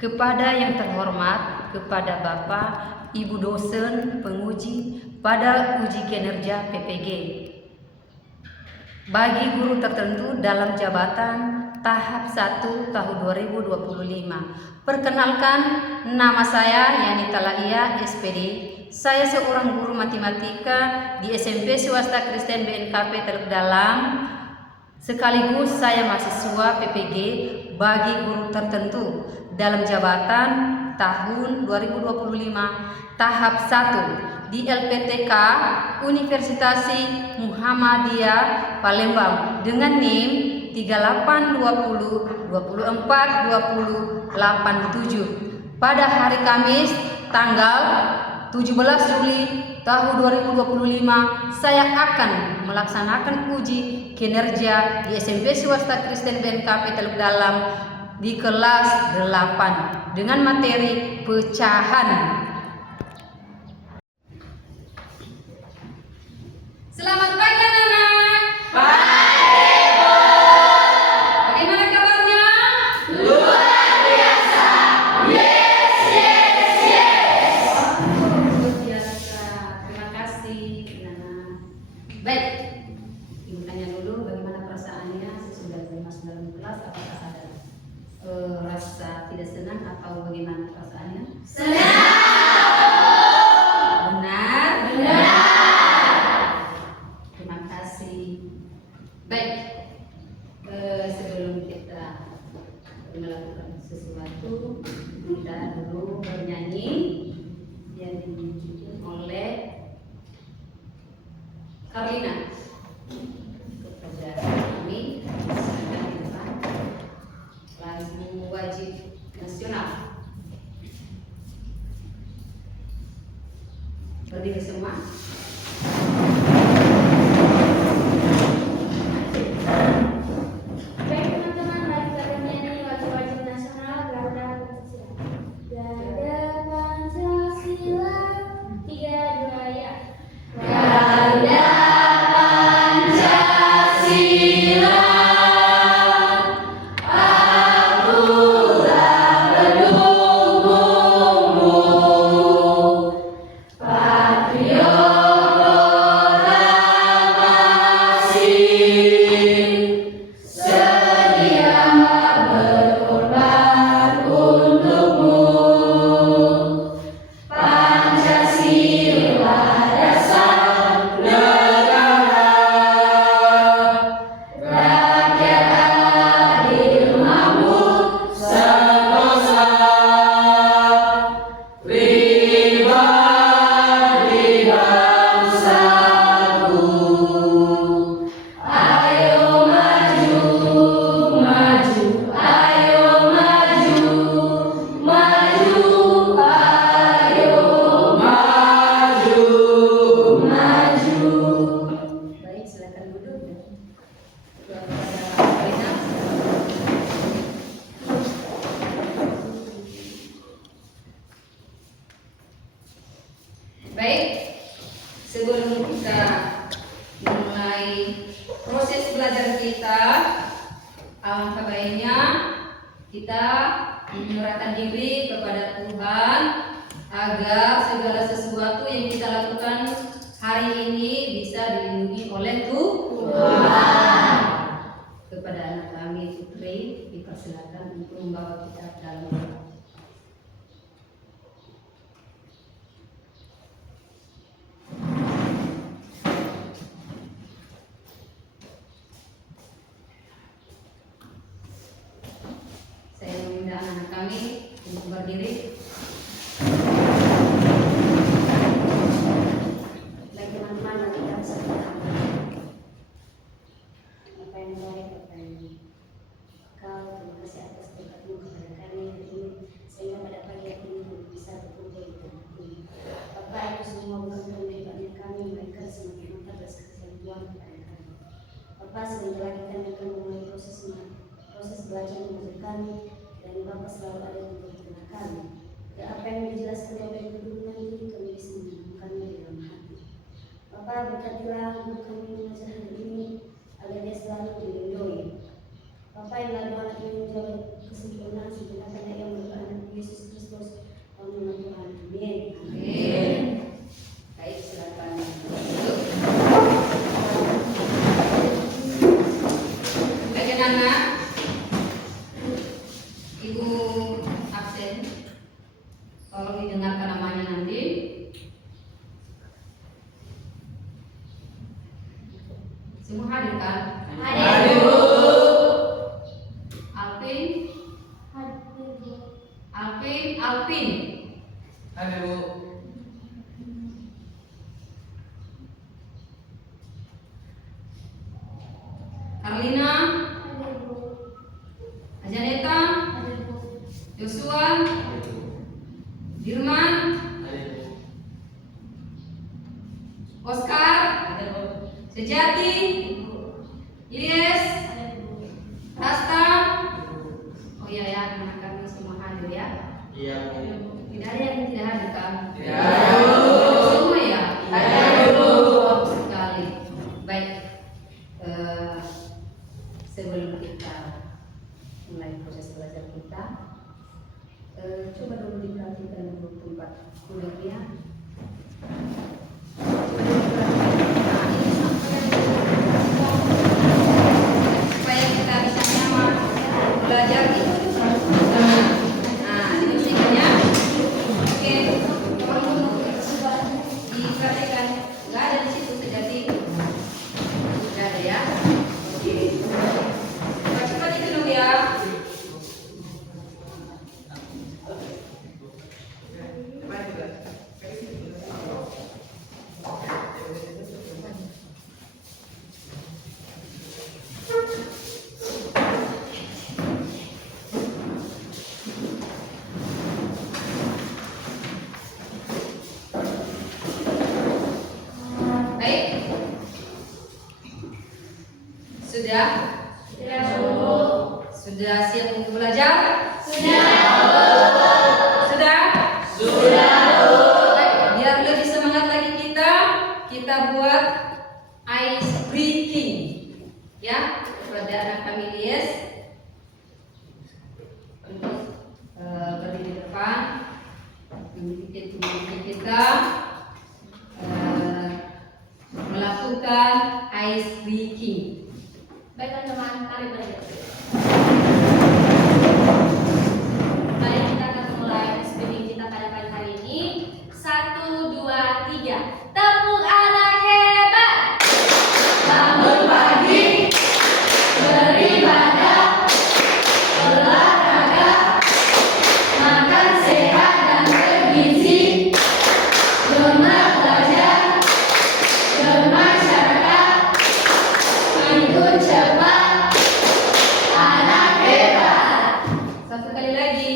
kepada yang terhormat, kepada Bapak, Ibu dosen, penguji pada uji kinerja PPG. Bagi guru tertentu dalam jabatan tahap 1 tahun 2025. Perkenalkan, nama saya Yanita Laia, SPD. Saya seorang guru matematika di SMP Swasta Kristen BNKP Teluk Dalam. Sekaligus saya mahasiswa PPG bagi guru tertentu dalam jabatan tahun 2025 tahap 1 di LPTK Universitas Muhammadiyah Palembang dengan NIM 3820 24 20 87 pada hari Kamis tanggal 17 Juli tahun 2025 saya akan melaksanakan uji kinerja di SMP Swasta Kristen BNKP Teluk Dalam di kelas 8 dengan materi pecahan. Selamat pagi anak-anak. Baik, Bu. Bagaimana kabarnya? Luar biasa. Yes, yes, yes. Luar biasa. Terima kasih, Nana. Baik, Ibu tanya dulu bagaimana perasaannya sesudah masuk dalam kelas. Apakah ada rasa tidak senang atau bagaimana perasaannya? Senang. Benar? Benar. Terima kasih. Baik, sebelum kita melakukan sesuatu, kita dulu bernyanyi yang dibikin oleh Karlina. Kepada kami, silakan di depan. Lagu wajib nasional. Berdiri semua. Baik teman-teman, mari kita bernyanyi wajib nasional Garuda Pancasila. Garuda Pancasila, 3, 2 ya. Garuda Pancasila, akulah pendukungmu, patriot proklamasi, sedia berkorban untukmu. Pancasila dasar negara, rakyat adil makmur sentosa, pribadi bangsaku. Ayo maju, maju, ayo maju, maju, ayo maju, maju. Baik, silakan duduk. Kepada Karlina. Baik, sebelum kita mulai proses belajar kita, alangkah baiknya kita menyerahkan diri kepada Tuhan agar segala sesuatu yang kita lakukan hari ini bisa dilindungi oleh Tuhan. Kepada anak kami Putri dipersilakan untuk membawa kita dalam doa. Saya meminta anak-anak kami untuk berdiri. Baik teman-teman, mari kita bersama. Apa yang baik, apa yang Kau, terima kasih atas berkatmu kepada kami hari ini, sehingga pada pagi hari ini bisa berkumpul di tempat ini. Bapak, itu semua bukan karena hebatnya kami, mereka semakin mantap atas kasih Tuhan kepada kami. Bapak, sebentar kita akan memulai proses belajar mengajar kami, dan Bapak selalu ada di tengah kami. Dan apa yang dijelaskan oleh guru nanti kami bisa menemukannya di dalam hati. Bapak, berkatilah untuk kami mengajar hari ini agar dia selalu dilindungi. Bapak yang lalu anak ini menjawab kesempurnaan sebenarnya yang beranak absen. Tolong didengarkan namanya nanti. Semua hadir kan? Hadir, Bu. Alvin, Hadir, Bu. Alvin. Hadir, Bu. Carlina, Hadir, Bu. Ajaneta, Hadir, Bu. Joshua, Dirman, Oscar, Sejati, Ilyas, Hadir, Bu. Rasta. Oh iya ya, anak kami semua hadir ya. Iya, Bu. Tidak ada yang tidak hadir kan? Tidak ada, Bu. Semua ya? Hadir, Bu. Bagus sekali. Baik. Sebelum kita mulai proses belajar kita, coba dulu diperhatikan dulu tempat duduknya. Coba dulu diperhatikan. Nah, ini sampai supaya kita bisa nyaman belajar itu. Nah, ini musiknya. Oke, tolong diperhatikan. Nggak ada di situ Sejati. Nggak ada ya. Oke. Cepat itu dulu ya. Baik. Sudah? Sudah, Bu. Sudah siap untuk belajar? Sudah. Sudah? Sudah, Bu. Baik, biar lebih semangat lagi kita buat ice breaking. Ya, kepada anak kami Ilyas. Untuk berdiri di depan, mengikuti kita melakukan ice breaking. Baik teman-teman, mari belajar. Mari kita akan mulai speaking kita pada pagi hari ini. 1, 2, 3. Tepuk anak hebat. Bangun pagi, beribadah, olahraga, makan sehat dan bergizi, gemar belajar, bermasyarakat, ikut cepat, anak hebat. Satu kali lagi.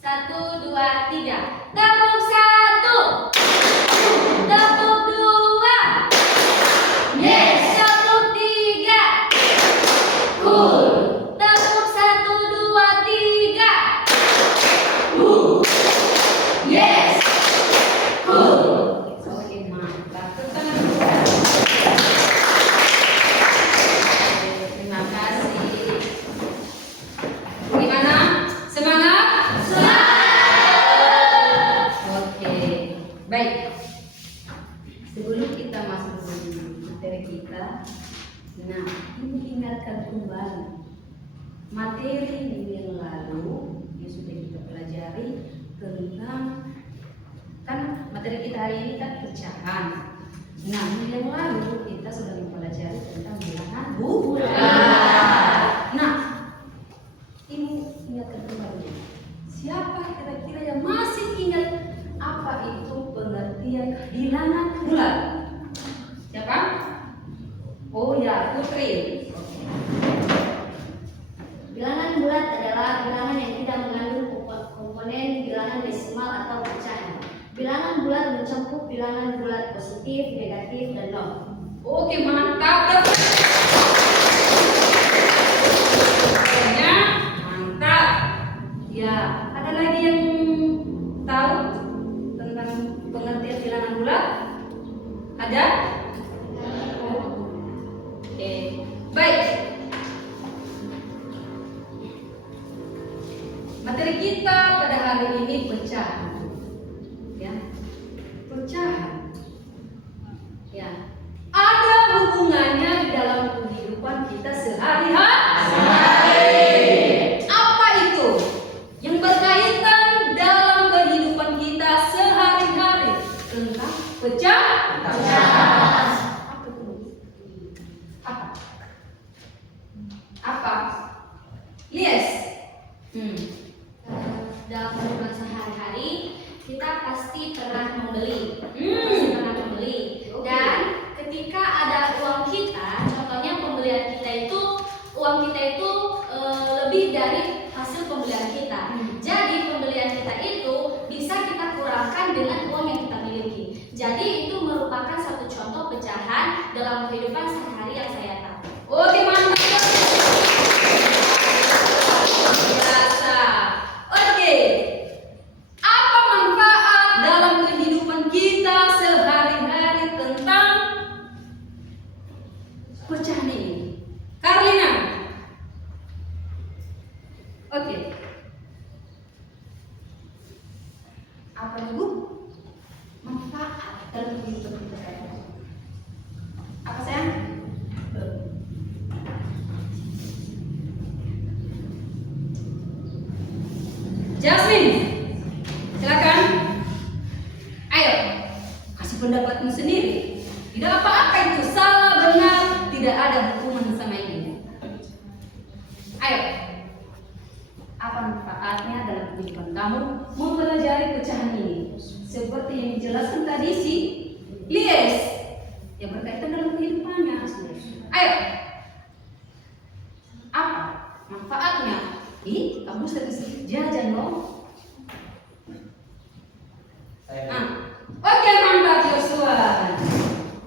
1, 2, 3. Tepuk 1. Tepuk 2. Yes, Tepuk 3. cool, Tepuk 1, 2, 3. yes, cool. Oke, mantap. Tepuk tangan. Terima kasih. Gimana? Semangat? Oke, baik. Sebelum kita masuk ke materi kita, nah ini ingatkan kembali materi minggu yang lalu yang sudah kita pelajari tentang, kan materi kita hari ini kan pecahan. Nah minggu yang lalu kita sudah mempelajari tentang bilangan bulan. Nah ini ingatkan kembali. Siapa kira-kira yang masih ingat apa itu pengertian bilangan bulan? Siapa? Oh ya, Putri. Bilangan bulat adalah bilangan yang tidak mengandung komponen bilangan desimal atau pecahan. Bilangan bulat mencakup bilangan bulat positif, negatif, dan nol. Oke, mantap. Pokoknya mantap. Ya, ada lagi yang tahu tentang pengertian bilangan bulat? Ada? Oke, baik. Materi kita pada hari ini pecahan. Ya. Pecahan. Ya. Ada hubungannya di dalam kehidupan kita sehari-hari. Apa itu? Yang dalam kehidupan sehari-hari kita pasti pernah membeli. Hmm. Pernah membeli. Dan ketika ada uang kita, contohnya pembelian kita itu lebih dari hasil pembelian kita. Jadi pembelian kita itu bisa kita kurangkan dengan uang yang kita miliki. Jadi itu merupakan satu contoh pecahan dalam kehidupan sehari-hari yang saya tahu. Oke, mantap. Biasa. Oke. Apa manfaat dalam kehidupan kita sehari-hari tentang pecahan ini? Karlina. Oke. Apa dulu? Manfaat dalam kehidupan kita. Apa sayang? Jasmine, silakan. Ayo, kasih pendapatmu sendiri. Tidak apa-apa itu salah benar, tidak ada hukuman sama ini. Ayo, apa manfaatnya dalam kehidupan kamu mempelajari pecahan ini? Seperti yang dijelaskan tadi si Lies, yang berkaitan dalam kehidupannya. Ayo, apa manfaatnya? Ih, kamu sedikit jajan loh. Oke, mantap Joshua.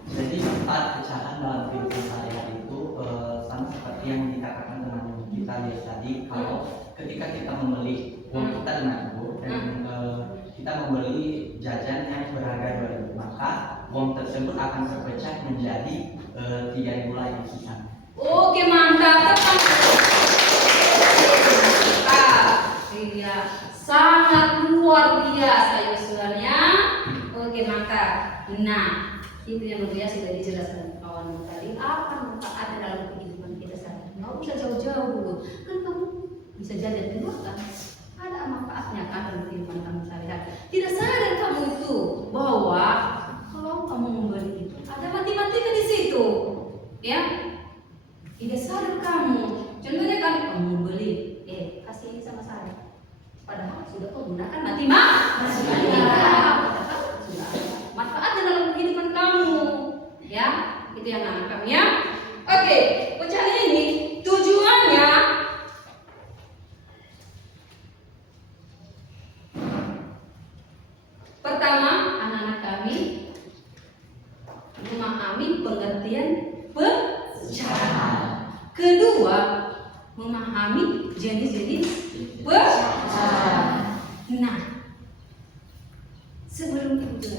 Jadi manfaat pecahan dalam kehidupan sehari-hari itu sama seperti yang dikatakan teman kita lihat tadi, kalau ketika kita membeli uang kita dengan itu dan kita membeli jajan yang berharga 2.000, maka uang tersebut akan terpecah menjadi 3.000 lagi sisa. Oke, mantap. Tepat. Iya, sangat luar biasa Yosuanya. Oke, mantap. Nah, itu yang luar biasa sudah dijelaskan kawan tadi. Apa manfaatnya dalam kehidupan kita sehari-hari? Nggak usah jauh-jauh dulu. Kan kamu bisa jajan di luar kan? Ada manfaatnya kan dalam kehidupan kamu sehari-hari. Tidak sadar kamu itu bahwa kalau kamu membeli itu ada matematika di situ, ya? Tidak sadar kamu. Contohnya kan kamu membeli, kasih ini sama saya. Padahal sudah kau gunakan matematika. Sudah ada manfaatnya dalam kehidupan kamu, ya? Itu yang nangkap ya. Oke, pecahan ini tujuannya pertama, anak-anak kami memahami pengertian pecahan. Kedua, memahami jenis-jenis pecahan. Nah, sebelum itu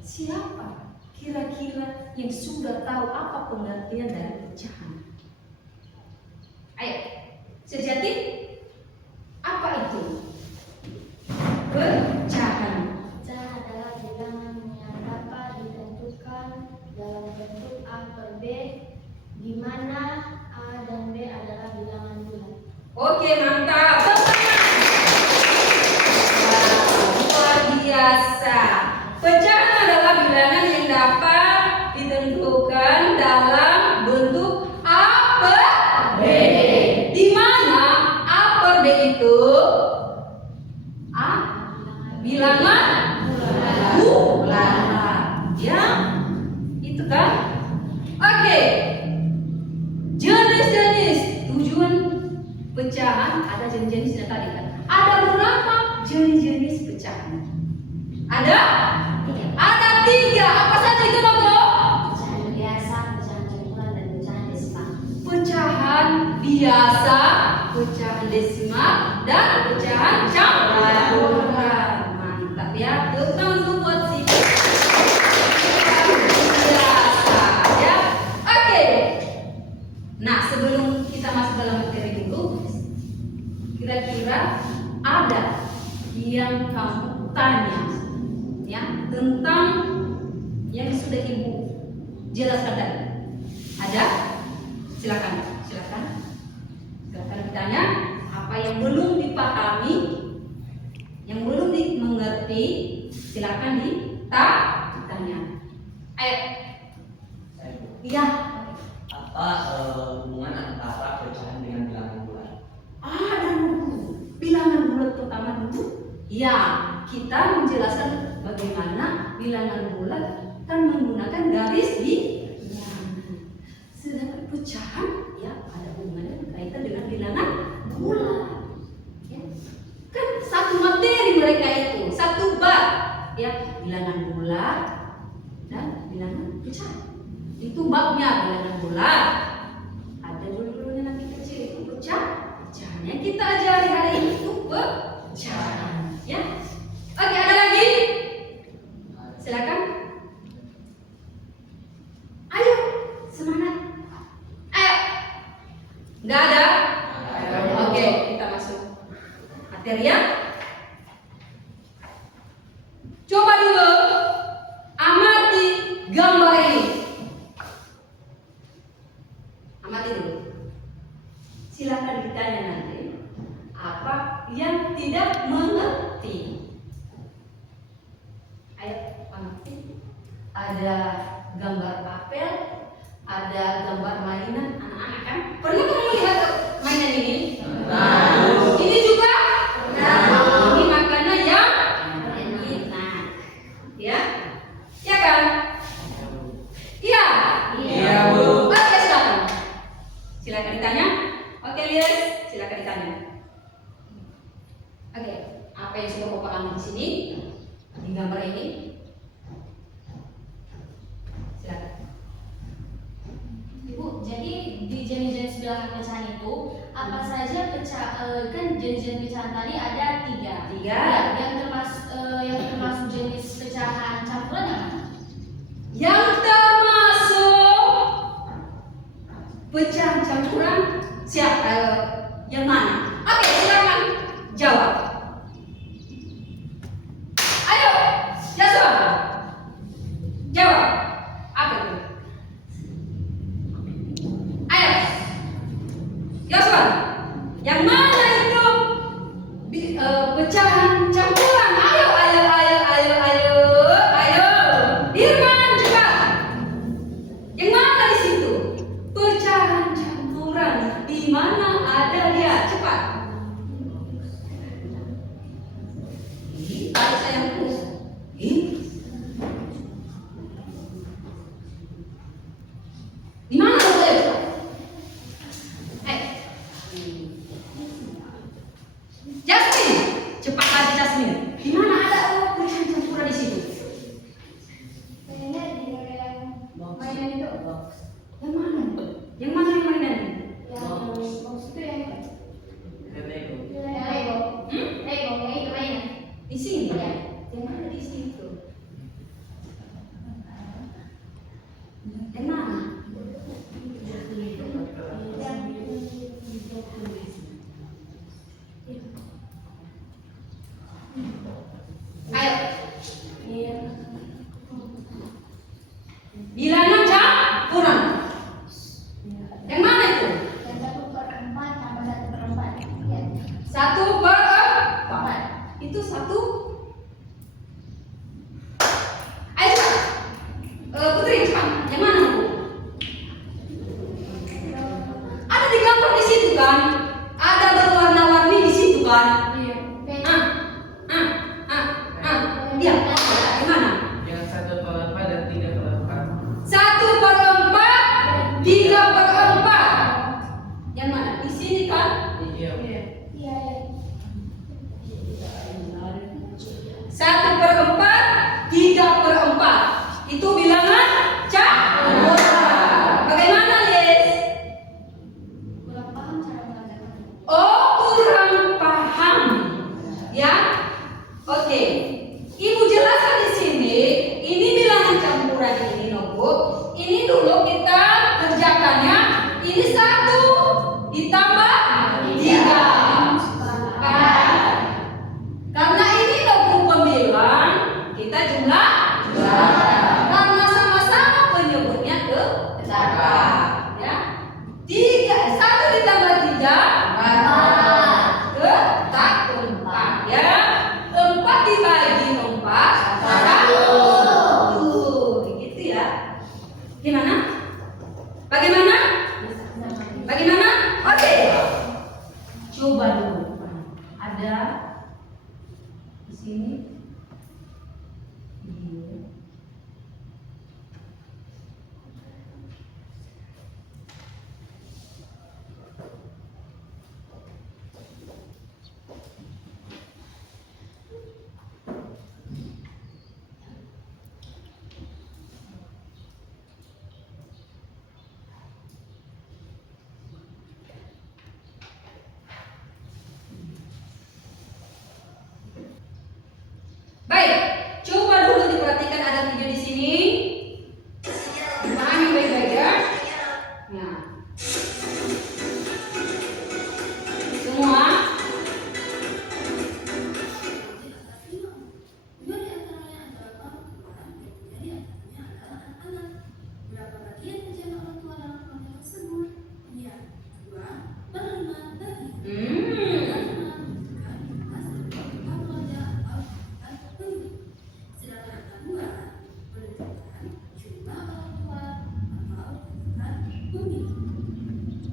siapa kira-kira yang sudah tahu apa pengertian dari pecahan? Ayo, sejati apa itu pecahan? Pecahan adalah bilangan yang dapat ditentukan dalam bentuk A per B, di mana A dan B adalah bilangan bulat. Oke, mantap. Luar biasa. Pecahan adalah bilangan yang dapat ditentukan dalam bentuk A per B, di mana A per B itu bilangan bulat, ya, itu kan? Oke, jenis-jenis tujuan pecahan ada jenis-jenisnya tadi kan? Ada berapa jenis-jenis pecahan? Ada 3. Apa saja itu, Nogo? Pecahan biasa, pecahan campuran, dan pecahan desimal. Pecahan biasa, pecahan desimal, dan pecahan campuran. Mantap ya, terutama untuk buat si biasa ya. Oke. Nah, sebelum kita masuk dalam materi dulu, kira-kira ada yang kamu tanya ya tentang yang sudah Ibu jelaskan tadi? Ada? Silakan ditanya. Apa yang belum dipahami, yang belum dimengerti, silakan ditanya. Ayo. Iya. Apa hubungan antara pecahan dengan bilangan bulat? Ada bilangan bulat pertama dulu? Ya, kita menjelaskan bagaimana bilangan bulat kan menggunakan garis di bilangan. Sedangkan pecahan ya ada hubungannya berkaitan dengan bilangan bulat. Ya. Kan satu materi mereka itu, satu bab ya, bilangan bulat dan bilangan pecahan. Itu babnya bilangan bulat. Ada dulu-dulunya nanti kecil itu pecahan. Yang kita ajari hari ini itu pecahan. Ya. Oke, ada lagi? Silakan. Ayo, semangat. Ayo. Nggak ada? Oke, kita masuk materi ya. Coba dulu amati gambar ini. Amati dulu. Silakan ditanya nanti apa yang tidak mengerti. Ayo amati. Ada gambar apel, ada gambar mainan anak-anak kan? Pernah kamu lihat mainan ini? Ini juga? Ini makanan yang enak. Ya? Ya kan? Iya? Iya, Bu. Oke, silakan. Silakan ditanya. Oke, Lies, silakan ditanya. Oke, apa yang sudah Bapak ambil di sini? Di gambar ini? Silakan. Ibu, jadi di jenis-jenis bilangan pecahan itu apa saja kan jenis-jenis pecahan tadi ada 3. Tiga. Yang termasuk jenis pecahan campuran yang mana? Yang termasuk pecahan campuran siapa? Yang mana? Oke, silakan jawab. Ayo, Yaswan. Jawab. Apa itu? Ayo, Yaswan. Yang mana itu pecahan campuran? Ayo, ayo, ayo, ayo, ayo, ayo. Irman cepat. Yang mana di situ? Pecahan campuran. Di mana ada dia? Cepat. Ih, tarik saya terus. Ih. Di mana saya? Jasmine, cepat lagi Jasmine. Di mana ada pecahan campuran di situ? Kayaknya di yang mainan itu box. Yang mana? Yang mana yang mainan? Yang box itu yang Lego. Lego. Lego yang itu mainan. Di sini Ya. Yang mana di situ? Yang mana? Ayo. Bilangan campuran. Yang mana itu? Yang 1/4 tambah 1/4. Ya. 1/4. Itu 1. Ayo cepat. Putri cepat. Yang mana Bu? Ada di gambar di situ kan? Ada berwarna-warni di situ kan? Iya. Dia. Yang mana? Yang 1/4 dan 3/4. 1/4, 3/4. Yang mana? Di sini kan? Iya. Iya. 1/4, 3/4. Itu bilangan campuran. Bagaimana, Yes? Kurang paham cara belajar. Oh, kurang paham. Ya? Oke. Ibu jelaskan di sini. Ini bilangan campuran ini, Bu. Ini dulu kita kerjakannya. Ini 1 ditambah 3. Karena ini logo pembilang, kita jumlah. Karena sama-sama penyebutnya ke belakang, ya. 1 ditambah 3 ke 4, ya. 4 dibagi 4 1. Begitu ya. Gimana? Bagaimana? Di sini. Iya. Baik, coba dulu diperhatikan ada video di sini. Dipahami baik-baik ya. Nah, semua. Dua di antaranya adalah orang tua dan tiga di antaranya adalah anak-anak. Berapa bagian pecahan orang tua dalam keluarga tersebut? Ya, 2/5 bagian.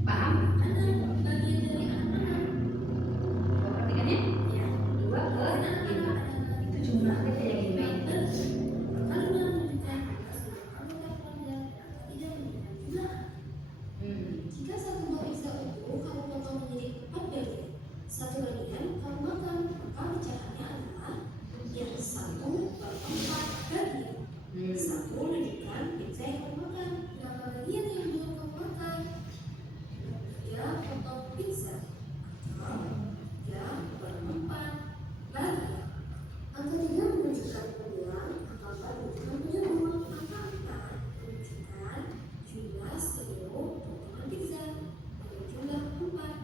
Paham? Anak bagian dari anak-anak. Perhatikannya. Ya, 2 ke 5. Itu jumlahnya kayak gini. Jika satu buah pizza utuh kamu potong menjadi 4 bagian, satu bagian kamu makan, maka pecahannya adalah yang 1/4 bagian. 1 menunjukkan pizza yang kamu makan. Berapa bagian yang belum kamu makan? 3 potong pizza atau 3/4 bagian. Angka 3 menunjukkan peluang, angka 4 menunjukkan penyebut, angka 4 menunjukkan jumlah seluruh potongan pizza dengan jumlah 4.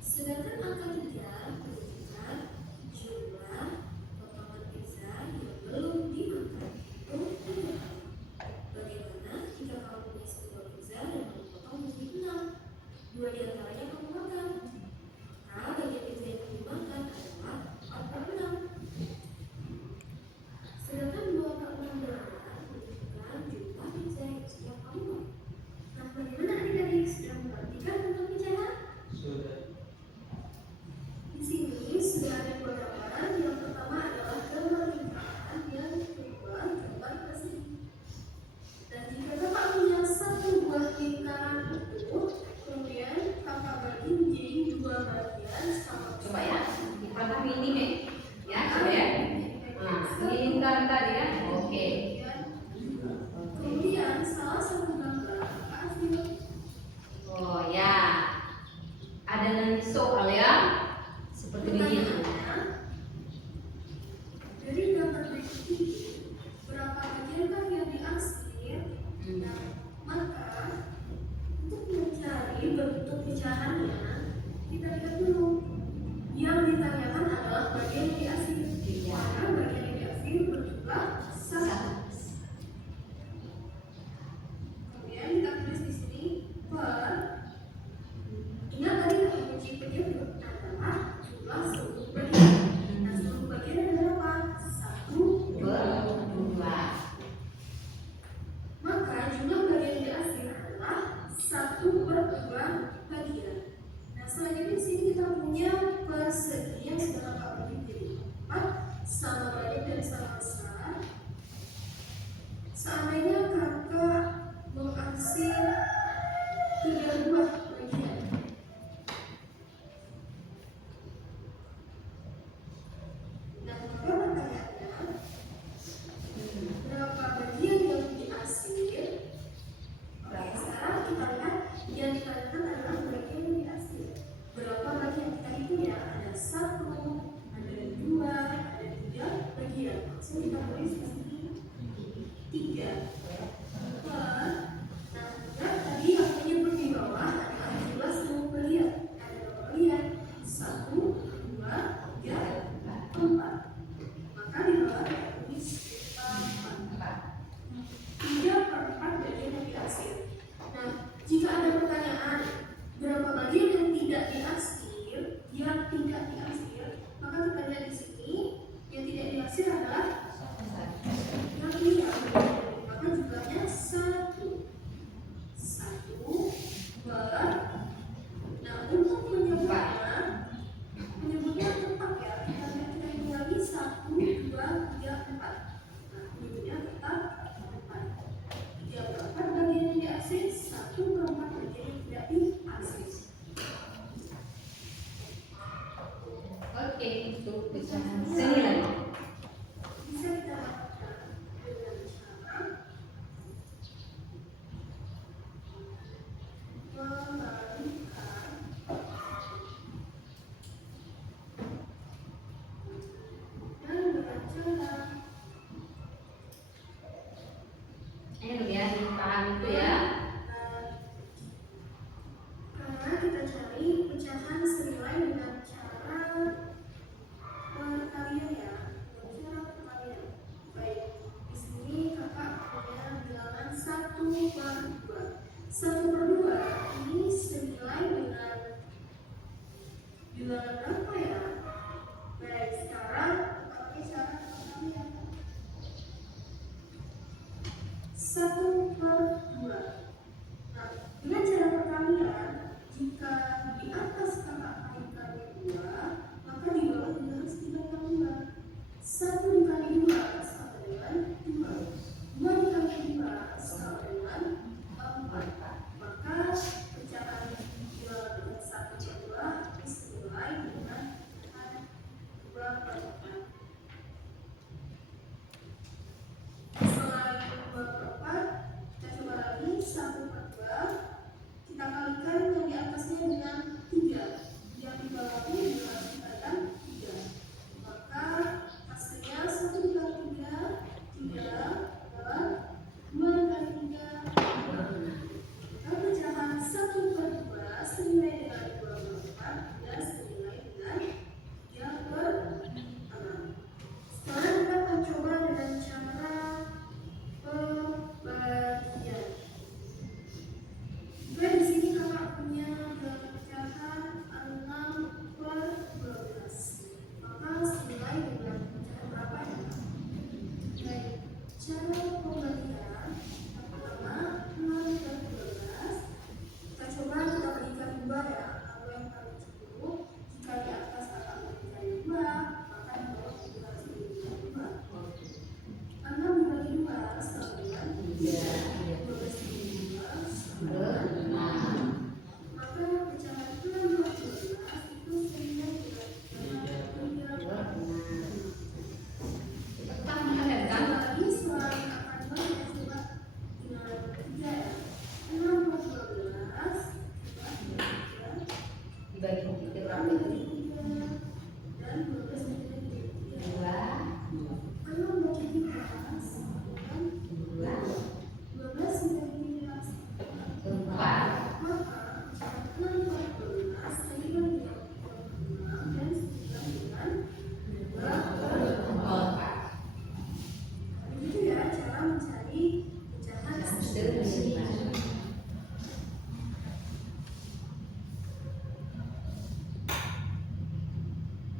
Sedangkan angka 3 menunjukkan jumlah potongan pizza yang belum dimakan itu 5. Bagaimana jika kamu punya sebuah pizza yang kamu potong menjadi 6? 2 di antaranya kamu makan. Maka bagian pizza yang dimakan adalah 4/6. Sedangkan 2/6 berapa menunjukkan jumlah pizza yang sudah kamu makan. Nah, bagaimana adik-adik sudah memperhatikan tentang pecahan? Sudah. Di sini sudah ada 2 gambaran. Yang pertama adalah gambar lingkaran, yang kedua gambar persegi. Dan jika kakak punya satu buah lingkaran utuh, kemudian kakak bagi menjadi 2 bagian sama. Coba ya, dipahami ini nih. Ya, coba ya. Nah, ini lingkaran tadi ya. Oke. Kemudian salah satu gambar kakak ambil. Oh ya. Ada nanti soal ya. Seperti begitu. Pertanyaannya, dari gambar berikut ini, berapa bagiankah yang diarsir? Nah, maka untuk mencari bentuk pecahannya, kita lihat dulu. Yang ditanyakan adalah bagian yang diarsir. Maka bagian yang diarsir berjumlah 1. Kemudian kita tulis di sini per. Ingat tadi kata kunci penyebut adalah jumlah seluruh bagian. Nah, seluruh bagian ada berapa? 1, 2. Maka jumlah bagian yang diarsir adalah 1/2 bagian. Nah, selanjutnya di sini kita punya persegi yang sudah kakak bagi menjadi 4, sama banyak dan sama besar. Seandainya kakak mengarsir 3 buah bagian, nah maka pertanyaannya, berapa bagian yang diarsir? Oke, sekarang kita lihat yang ditanyakan adalah bagian yang diarsir. Berapa bagian? Kita hitung ya, ada 1, ada 2, ada 3 bagian. Langsung kita mulai. Oke. Untuk pecahan senilai. Bisa kita lakukan dengan cara membalikan dan dengan cara Ini loh ya, dipahami itu ya. karena kita cari pecahan senilai dengan cara perkalian ya, dengan cara perkalian. Baik, di sini kakak punya bilangan 1/2. 1/2 ini senilai dengan bilangan berapa ya? Baik, sekarang kita pakai cara perkalian. 1/2. Nah, dengan cara perkalian, jika di atas kakak kalikan 2, maka di bawah juga harus dikalikan 2. 1 dikali 2 sama dengan 2. 2 dikali 2 sama dengan 4. Maka pecahan bilangan dengan 1/2 senilai dengan pecahan 2/4. Selain 2/4, kita coba lagi 1/2. Kita kalikan yang di atasnya dengan 3. Yang di bawahnya juga harus dikalikan 3. Maka hasilnya 1 dikali 3, 3 adalah 2 dikali 3, 2. Maka pecahan 1/2 senilai dengan 2/4 dan senilai dengan 3/6. Sekarang kita akan coba dengan cara pembagian. Jika di sini kakak punya pecahan 6/12, maka senilai dengan pecahan berapa ya? Baik, cara pembagian yang pertama 6/12. Kita coba kita berikan 2 ya, atau yang paling cukup. Jika di atas kakak berikan 2, maka di bawah juga harus diberikan 2. 6 dibagi 2 sama dengan 12 dibagi 2 sama dengan 6. Maka pecahan 6/12 itu senilai dengan 3/6. Lagi selain akan 2, kita coba dengan 3 ya. 6/12 Dibagi 3 berapa itu? dan 12 dibagi 3. 2, 6 bagi 3 sama dengan 12 dibagi 3 sama dengan 4. maka pecahan 6/12 tadi kan dia 6 dan 9 dengan 2/4. Begitu ya cara mencari pecahan senilai.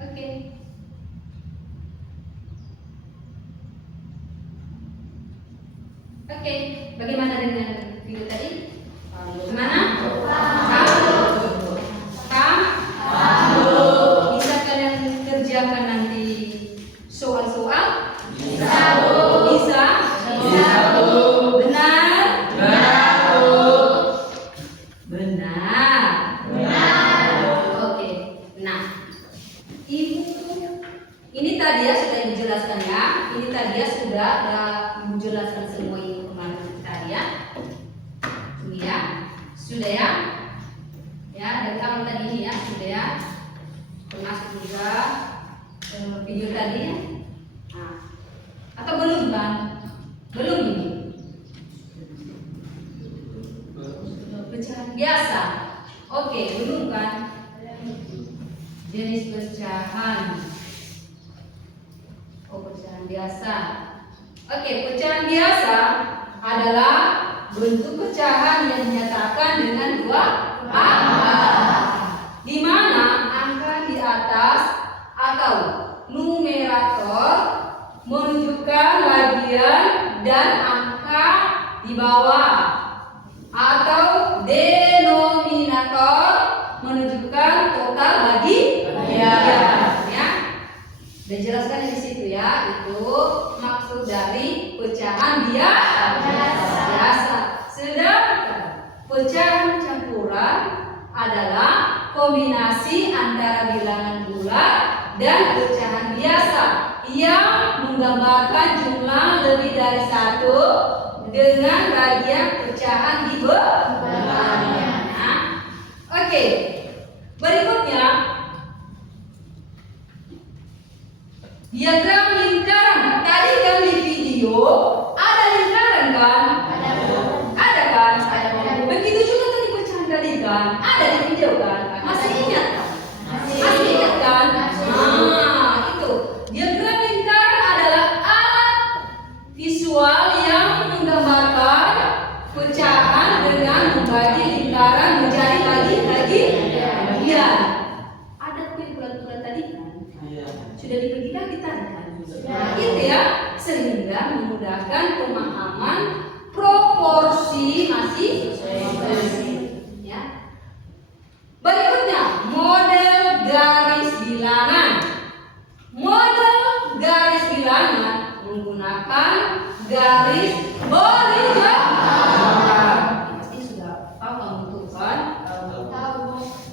Oke. Oke, bagaimana dengan video tadi? Gimana? Paham? Bisa kalian kerjakan nanti soal-soal? Bisa. Bisa? Benar? Benar. Oke. Nah, ini tadi ya sudah Ibu jelaskan ya. Ini tadi ya sudah Ibu jelaskan semua ini kemarin tadi ya. Ini ya. Sudah ya. Ya, dari awal tadi ini ya, sudah ya. Termasuk juga video tadi ya. Nah, atau belum kan? Belum ini. Pecahan biasa. Oke, belum kan? Jenis pecahan. Oh, pecahan biasa. Oke, pecahan biasa adalah bentuk pecahan yang dinyatakan dengan 2 angka, di mana angka di atas atau numerator menunjukkan bagian dan angka di bawah, atau denominator menunjukkan total bagi bagian ya. Dijelaskan di situ ya, itu maksud dari pecahan biasa. Sedangkan pecahan campuran adalah kombinasi antara bilangan bulat dan pecahan biasa yang menggambarkan jumlah lebih dari satu dengan bagian pecahan di bawahnya. Oke, berikutnya diagram lingkaran. Tadi kan di video ada lingkaran kan? Ada kan? Begitu juga tadi pecahan tadi kan? Ada di video kan? Masih ingat kan? Masih ingat kan? Nah, itu diagram lingkaran adalah alat visual yang menggambarkan pecahan dengan membagi lingkaran menjadi bagian. Ada bulat-bulat tadi kan? Sudah dibagi-bagi tadi kan? Nah, itu ya, sehingga memudahkan pemahaman proporsi masing-masing. Ya. Berikutnya, model garis bilangan. Model garis bilangan menggunakan garis horizontal. Pasti sudah tahu kamu tuh kan?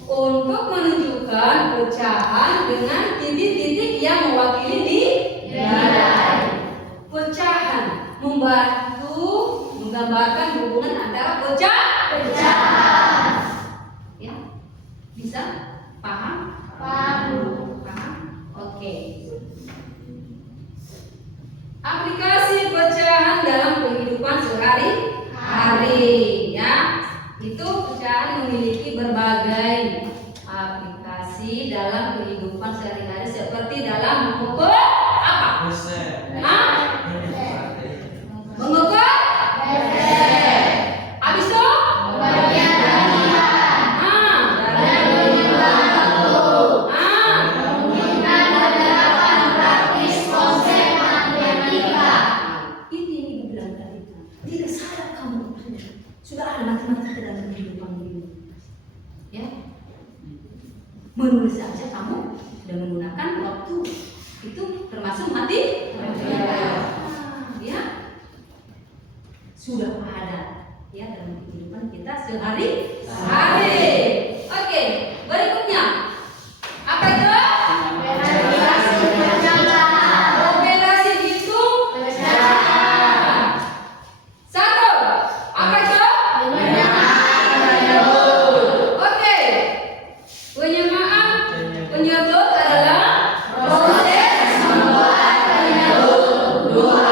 Untuk menunjukkan pecahan dengan titik-titik yang mewakili nilai. Pecahan membantu menggambarkan hubungan antara pecahan. Ya, bisa paham? Paham. Oke. Aplikasi pecahan dalam kehidupan sehari-hari, ya. Itu pecahan memiliki berbagai aplikasi dalam kehidupan sehari-hari seperti dalam mengukur apa? Mengukur? Habis itu? Ini dibilang tadi. Tidak salah kamu. Sudah ada matematika dalam kehidupan ini. Ya. Menulis saja kamu sudah menggunakan waktu. Itu termasuk ya. Sudah ada ya dalam kehidupan kita sehari-hari. Oke, berikutnya. Apa itu? Operasi hitung pecahan. Satu. Apa itu? Oke. Penyebut adalah proses membuat penyebut dua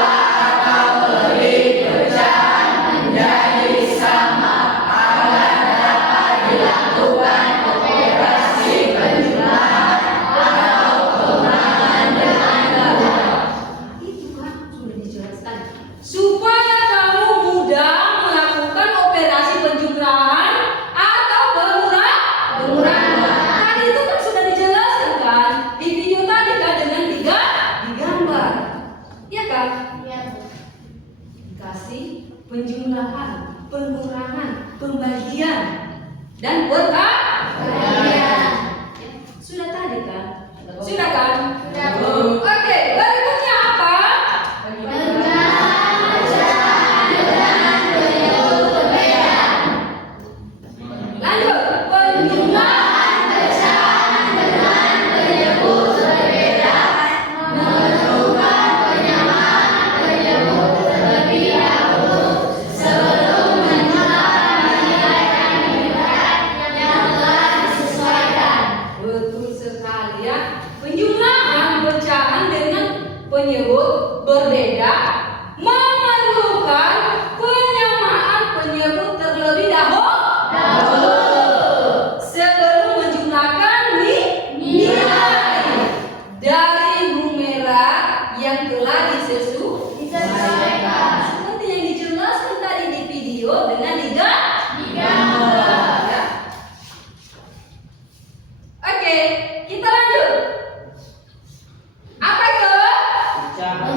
kategori pecahan menjadi sama agar dapat dilakukan operasi penjumlahan atau pengurangan dengan mudah. Itu kan sudah dijelaskan supaya kamu mudah melakukan operasi penjumlahan atau pengurangan. Tadi itu kan sudah dijelaskan kan di video tadi kan dengan digambar, ya kan? Dikasih penjumlahan, pengurangan, pembagian dan bagian. Sudah tadi kan? Sudah kan? Oke, berikutnya apa? Lanjut, penjumlahan pecahan dengan penyebut berbeda menentukan penyamaan penyebut terlebih dahulu sebelum menjumlahkan nilai yang telah disesuaikan. Betul sekali ya. Penjumlahan pecahan dengan penyebut berbeda memerlukan penyamaan penyebut terlebih dahulu sebelum menjumlahkan nilai dari numerat yang telah disesuaikan. Seperti yang dijelaskan tadi di video dengan digambar. Ya. Oke, kita lanjut. Apa itu? Pecahan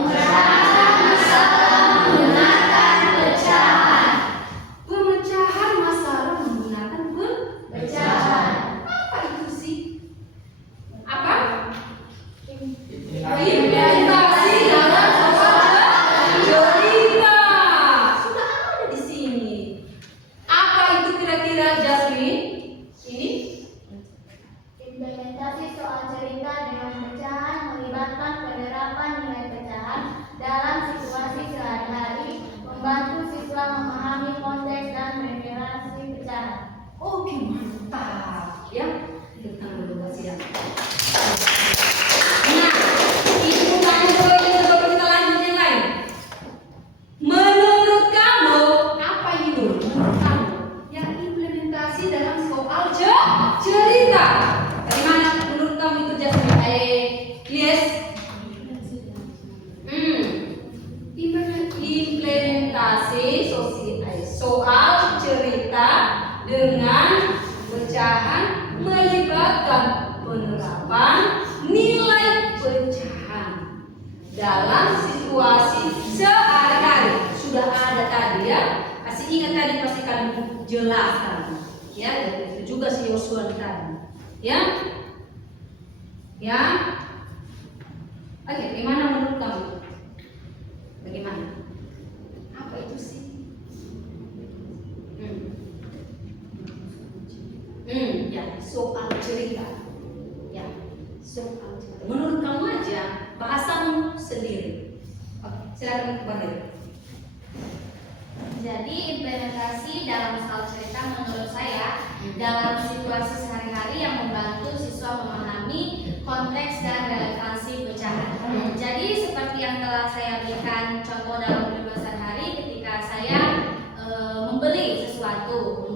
penerapan nilai pecahan dalam situasi sehari-hari. Sudah ada tadi ya. Kasih ingat tadi pasti kalian jelaskan. Ya, itu juga si Yosua tadi. Ya. Ya. Oke, gimana menurut kamu? Bagaimana? Apa itu sih? Ya, soal cerita. Ya, soal cerita. Menurut kamu aja, bahasamu sendiri. Oke, silakan Badir. Jadi implementasi dalam soal cerita menurut saya dalam situasi sehari-hari yang membantu siswa memahami konteks dan relevansi pecahan. Jadi seperti yang telah saya berikan contoh dalam kehidupan sehari-hari ketika saya membeli sesuatu,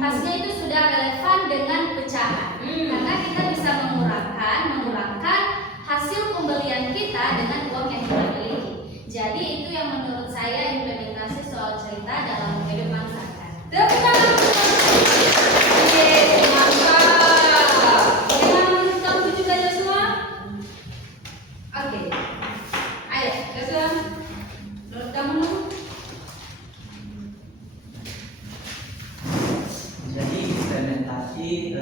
pastinya itu sudah relevan dengan pecahan. Karena kita bisa mengurangkan hasil pembelian kita dengan uang yang kita miliki. Jadi itu yang menurut saya implementasi soal cerita dalam kehidupan sehari-hari. Tepuk tangan. Yes, mantap. Bagaimana menurut kamu juga Yosua? Oke. Ayo, Yosua. Menurut kamu? Jadi implementasi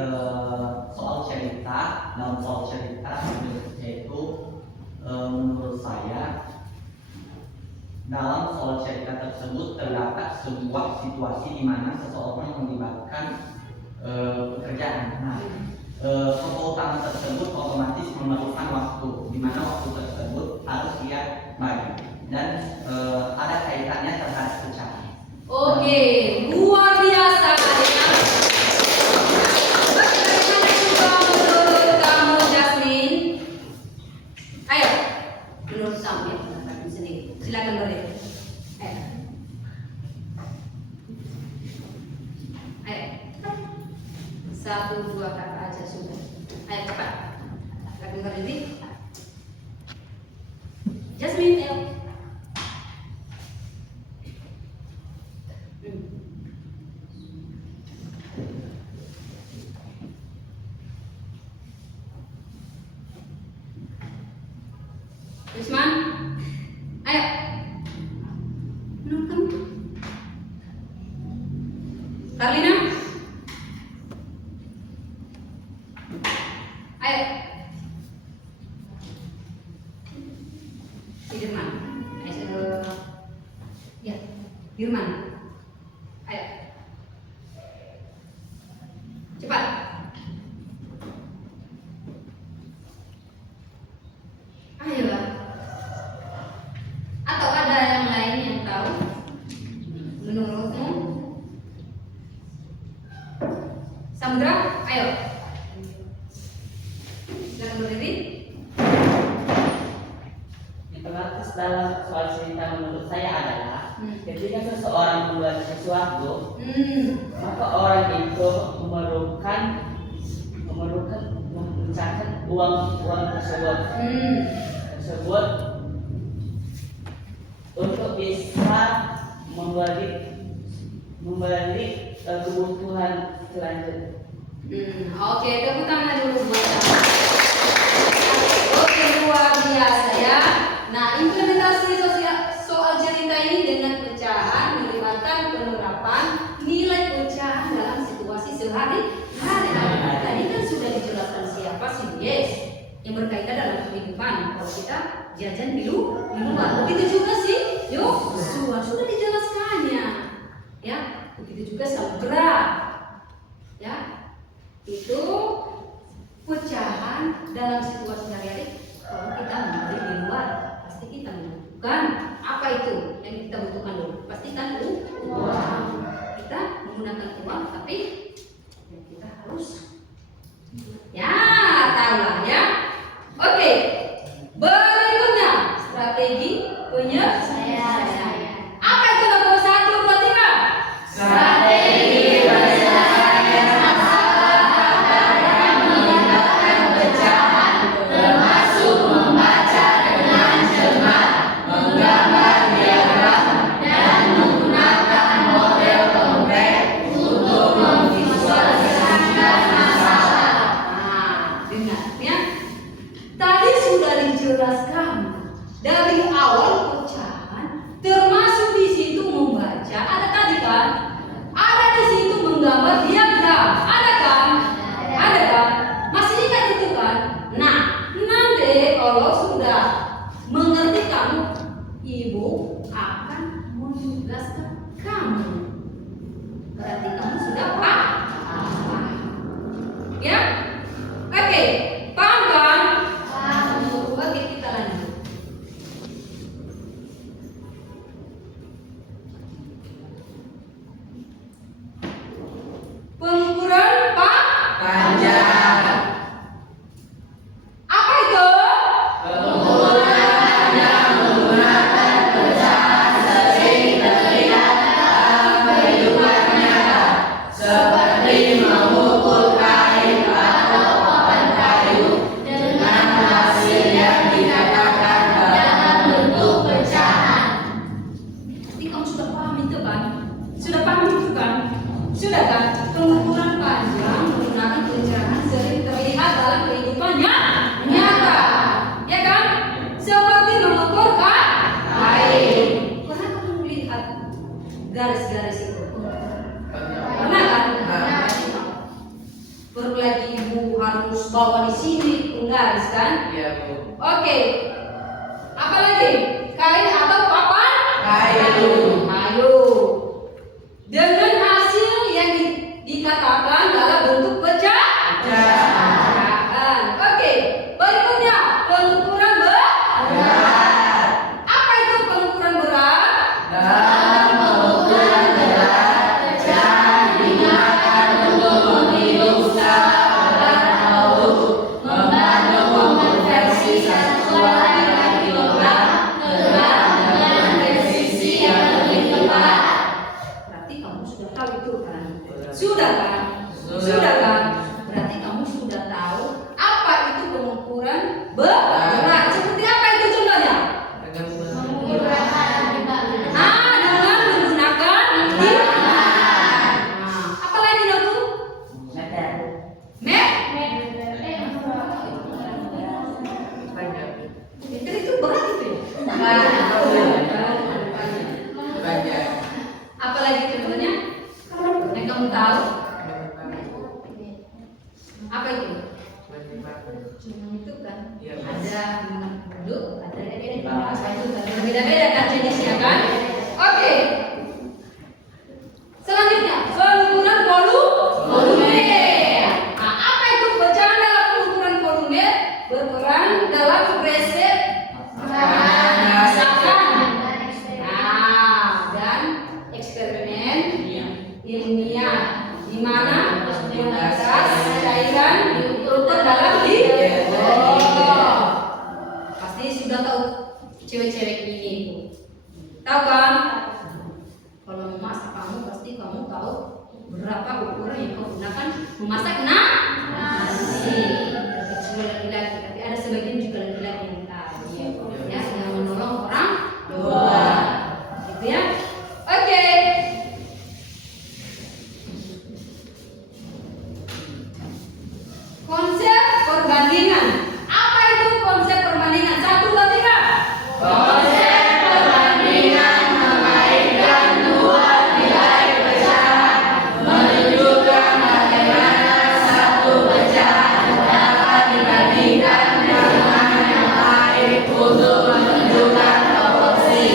soal cerita dalam soal cerita yaitu menurut saya dalam soal cerita tersebut terdapat sebuah situasi di mana seseorang melibatkan pekerjaan. Nah, tokoh utama tersebut otomatis memerlukan waktu, di mana waktu tersebut harus dia bagi dan ada kaitannya terhadap pecahan. Oke, luar biasa ya. Bagaimana juga menurut kamu Jasmine? Ayo, menurut kamu ya, pendapatmu sendiri. Silakan Badir. Ayo. Ayo. 1, 2 kata aja sudah. Ayo cepat. Silakan Badir. Jasmine, ayo. Yusman, ayo. Menurut kamu? Karlina? Ayo. Dirman. Ayo. Ya, Dirman. Ayo. Cepat. Ayolah. Atau ada yang lain yang tahu? Menurutmu? Samudra, ayo. Silakan berdiri. Implementasi dalam soal cerita menurut saya adalah ketika seseorang membuat sesuatu, maka orang itu memerlukan mencatat uang tersebut untuk bisa membeli kebutuhan selanjutnya. Oke, tepuk tangan dulu buat kamu. Oke, luar biasa ya. Nah, implementasi soal cerita ini dengan pecahan melibatkan penerapan nilai pecahan dalam situasi sehari-hari. Tadi kan sudah dijelaskan siapa sih yes yang berkaitan dalam kehidupan. Kalau kita jajan di luar, begitu juga sih. Yuk, sudah dijelaskannya. Ya, begitu juga Samudra. Ya, itu pecahan dalam situasi sehari-hari. Kalau kita membeli di luar, pasti kita membutuhkan apa itu yang kita butuhkan dulu? Pastikan uang. Kita menggunakan uang, tapi yang kita harus ya tahulah ya. Oke, berikutnya strategi penyelesaian. Apa itu nomor 1, 2, 3? Strategi termasuk membaca dengan cermat, ya. Tadi sudah dijelaskan dari awal pecahan, termasuk di situ membaca. Ada tadi kan? Ada di situ menggambar diagram. Ada kan? Ada kan? Masih ingat itu kan? Nah, nanti kalau sudah mengerti kamu, ibu akan menugaskan kamu. Berarti kamu sudah paham. Ya? Oke, paham kan? Oke, kita lanjut. Pengukuran panjang. Apa itu? Seperti memukul kain atau papan kayu dengan hasil yang dikatakan dalam bentuk pecahan. Pasti kamu sudah paham itu kan? Sudah paham itu kan? Sudah kan? Pengukuran panjang menggunakan pecahan sering terlihat dalam kehidupannya nyata, ya kan? Seperti mengukur kain. Pernah kamu melihat garis-garis itu? Pernah kan? Perlu lagi ibu harus bawa di sini penggaris kan? Iya, Bu. Oke. Apa lagi? Kain atau papan? Kayu. Kayu. Dengan hasil yang dikatakan dalam bentuk pecahan. Oke. Berikutnya pengukuran berat. Apa itu pengukuran berat? Dalam pengukuran berat, pecahan digunakan untuk menghitung secara laut, membantu mengonversi satu kilogram ke gram dengan presisi yang lebih tepat. Berarti kamu sudah tahu itu kan? Sudah kan? Sudah kan? Berarti kamu sudah tahu apa itu pengukuran berat. Seperti apa itu contohnya? Dengan menggunakan timbangan. Apa lagi dong? Meter. Meter itu berat itu ya? Apa lagi contohnya? Yang kamu tahu? Apa itu? Cuma itu kan? Ada duduk, ada apa itu kan? Beda-beda kan jenisnya kan? Oke. Selanjutnya pengukuran volume. Nah, apa itu pecahan dalam pengukuran volume? Berperan dalam resep masakan. Nah, dan eksperimen ilmiah di mana kuantitas cairan diukur dalam pasti sudah tahu cewek-cewek ini. Tahu kan? Kalau memasak kamu pasti kamu tahu berapa ukuran yang kamu gunakan memasak nasi. Kecuali laki-laki, tapi ada sebagian juga laki-laki yang tahu ya, yang menolong orang tua. Gitu ya. Oke. Konsep perbandingan. Apa itu konsep perbandingan? 1, 2, 3. Konsep perbandingan mengaitkan dua nilai pecahan, menunjukkan bagaimana satu pecahan dapat dibandingkan dengan yang lain untuk menunjukkan proporsi.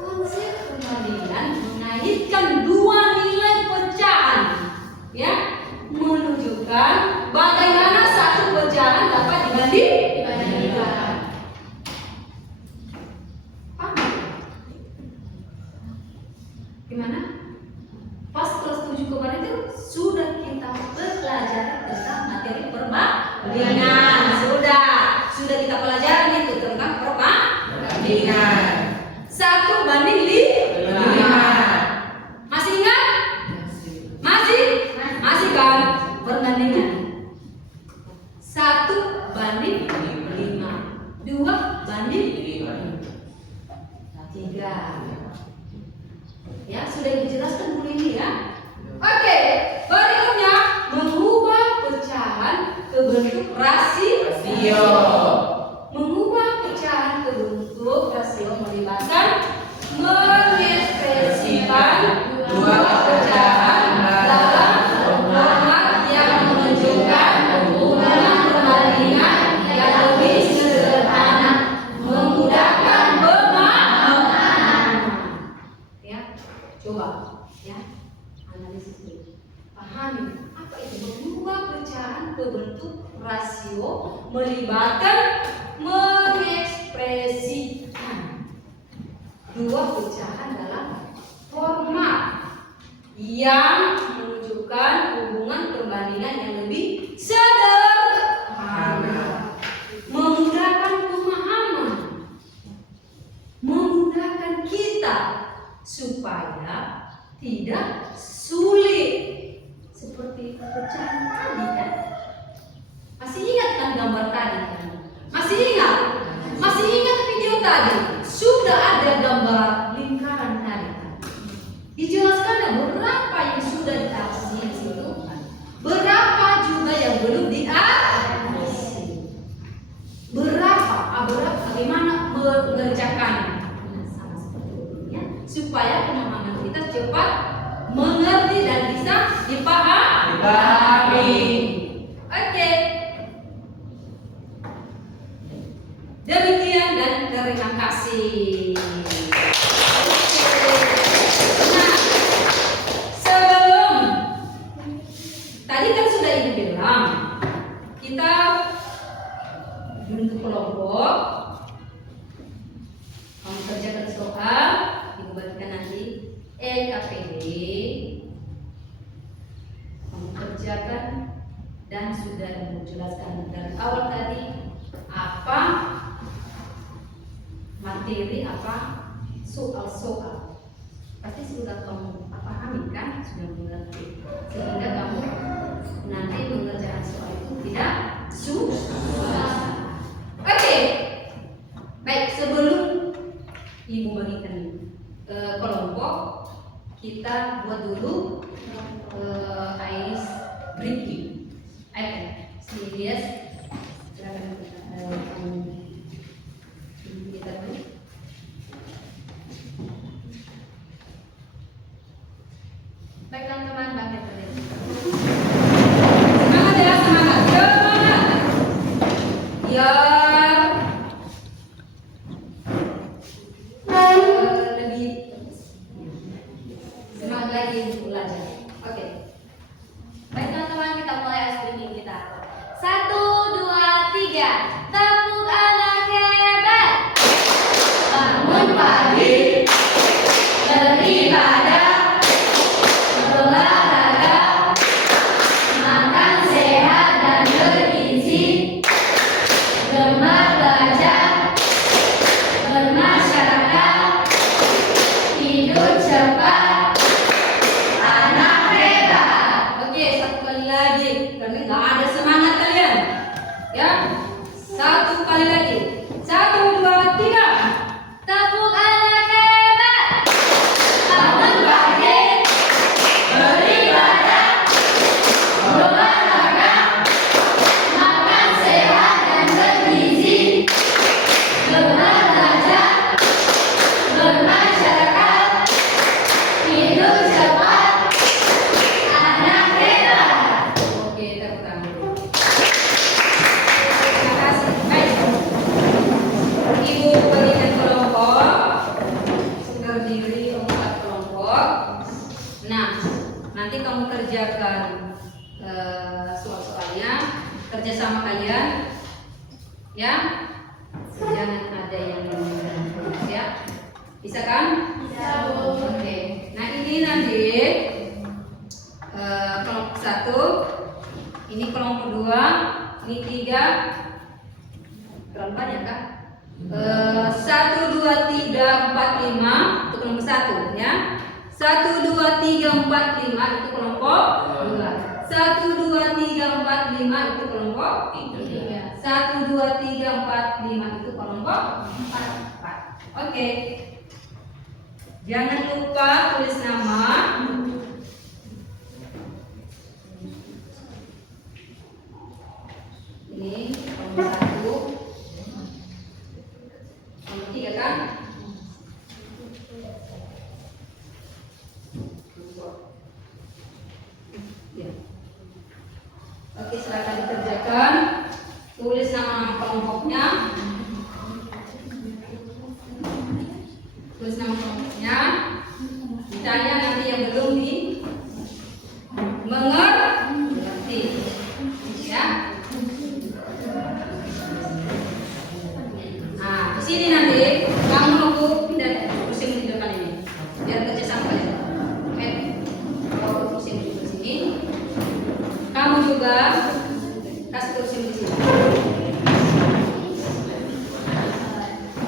Konsep perbandingan mengaitkan dua nilai pecahan, ya, menunjukkan bagaimana satu pecahan dapat dibandingkan. Paham? Gimana? Pas kelas 7 kemarin itu sudah kita pelajari tentang materi perbandingan. Sudah kita pelajari itu tentang perbandingan. 1:5. Masih ingat? Masih kan? Perbandingan 1:5, 2:3. Ya, sudah dijelaskan dulu ini ya. Oke, berikutnya mengubah pecahan ke bentuk ras Mengubah pecahan ke bentuk rasio melibatkan mengekspresikan dua pecahan dalam format yang menunjukkan hubungan perbandingan yang lebih sederhana, memudahkan pemahaman. Ya, coba ya analisis dulu. Pahami apa itu mengubah pecahan ke bentuk rasio melibatkan mengekspresikan dua pecahan dalam format yang menunjukkan hubungan perbandingan yang lebih sederhana, memudahkan pemahaman, memudahkan kita supaya tidak sulit seperti pecahan tadi kan. Masih ingat kan gambar tadi kan? Masih ingat? Masih ingat video tadi? Sudah ada gambar lingkaran tadi kan? Dijelaskan berapa yang sudah diatasi di situ, berapa juga yang belum diatasi, berapa bagaimana mengerjakannya. Nah, sama seperti itu ya, supaya pemahaman kita cepat mengerti dan bisa dipahami. Oke. Demikian dan terima kasih. Nah, sebelum tadi kan sudah ibu bilang kita bentuk kelompok, kamu kerjakan soal, ibu bagikan nanti LKPD, kamu kerjakan dan sudah ibu jelaskan dari awal tadi apa materi, apa soal-soal, pasti sudah kamu pahami kan, sudah mengerti, sehingga kamu nanti mengerjakan soal itu tidak susah. Oke, baik, sebelum ibu bagikan kelompok, kita buat dulu ice breaking. Serius, silakan kita dulu. Baik teman-teman, bangkit berdiri. Semangat ya, semangat. Ya. Lebih semangat lagi untuk belajar. Oke. Baik teman-teman, kita mulai ice breaking kita. 1, 2, 3. Tepuk anak hebat. Bangun pagi, beribadah, berolahraga, makan sehat dan bergizi, gemar belajar, bermasyarakat, hidup cepat, anak hebat. Oke, satu kali lagi. Karena nggak ada semangat kalian. Ya. Satu kali lagi. 1, 2, 3. Tepuk anak hebat. Bangun pagi, beribadah, berolahraga, makan sehat dan bergizi, gemar belajar, bermasyarakat, hidup cepat, anak hebat. Oke, tepuk tangan dulu. Terima kasih. Baik. Ibu berikan kelompok. Sudah berdiri 4 kelompok. Nah, nanti kamu kerjakan soal-soalnya, kerjasama kalian, ya. Jangan ada yang mengganggu, ya. Bisa kan? Bisa, Bu. Oke. Nah, ini nanti kelompok 1, ini kelompok 2, ini 3, terlalu banyak kan? 1, 2, 3, 4, 5 itu kelompok 1 ya. 1, 2, 3, 4, 5 itu kelompok 2. 1, 2, 3, 4, 5 itu kelompok 3. 1, 2, 3, 4, 5 itu kelompok 4. Oke. Jangan lupa tulis nama. Ini kelompok 1. nama kelompoknya. Tulis nama kelompoknya. Ditanya nanti yang belum di mengerti, ya. Nah, di sini nanti kamu nunggu pindah pusing di depan ini, biar kerja sama kalian. Oke, kalau pusing di sini, kamu juga kasih pusing di sini.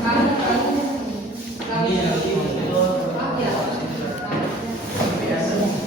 Kamu. Oh, ya. Oke, sini.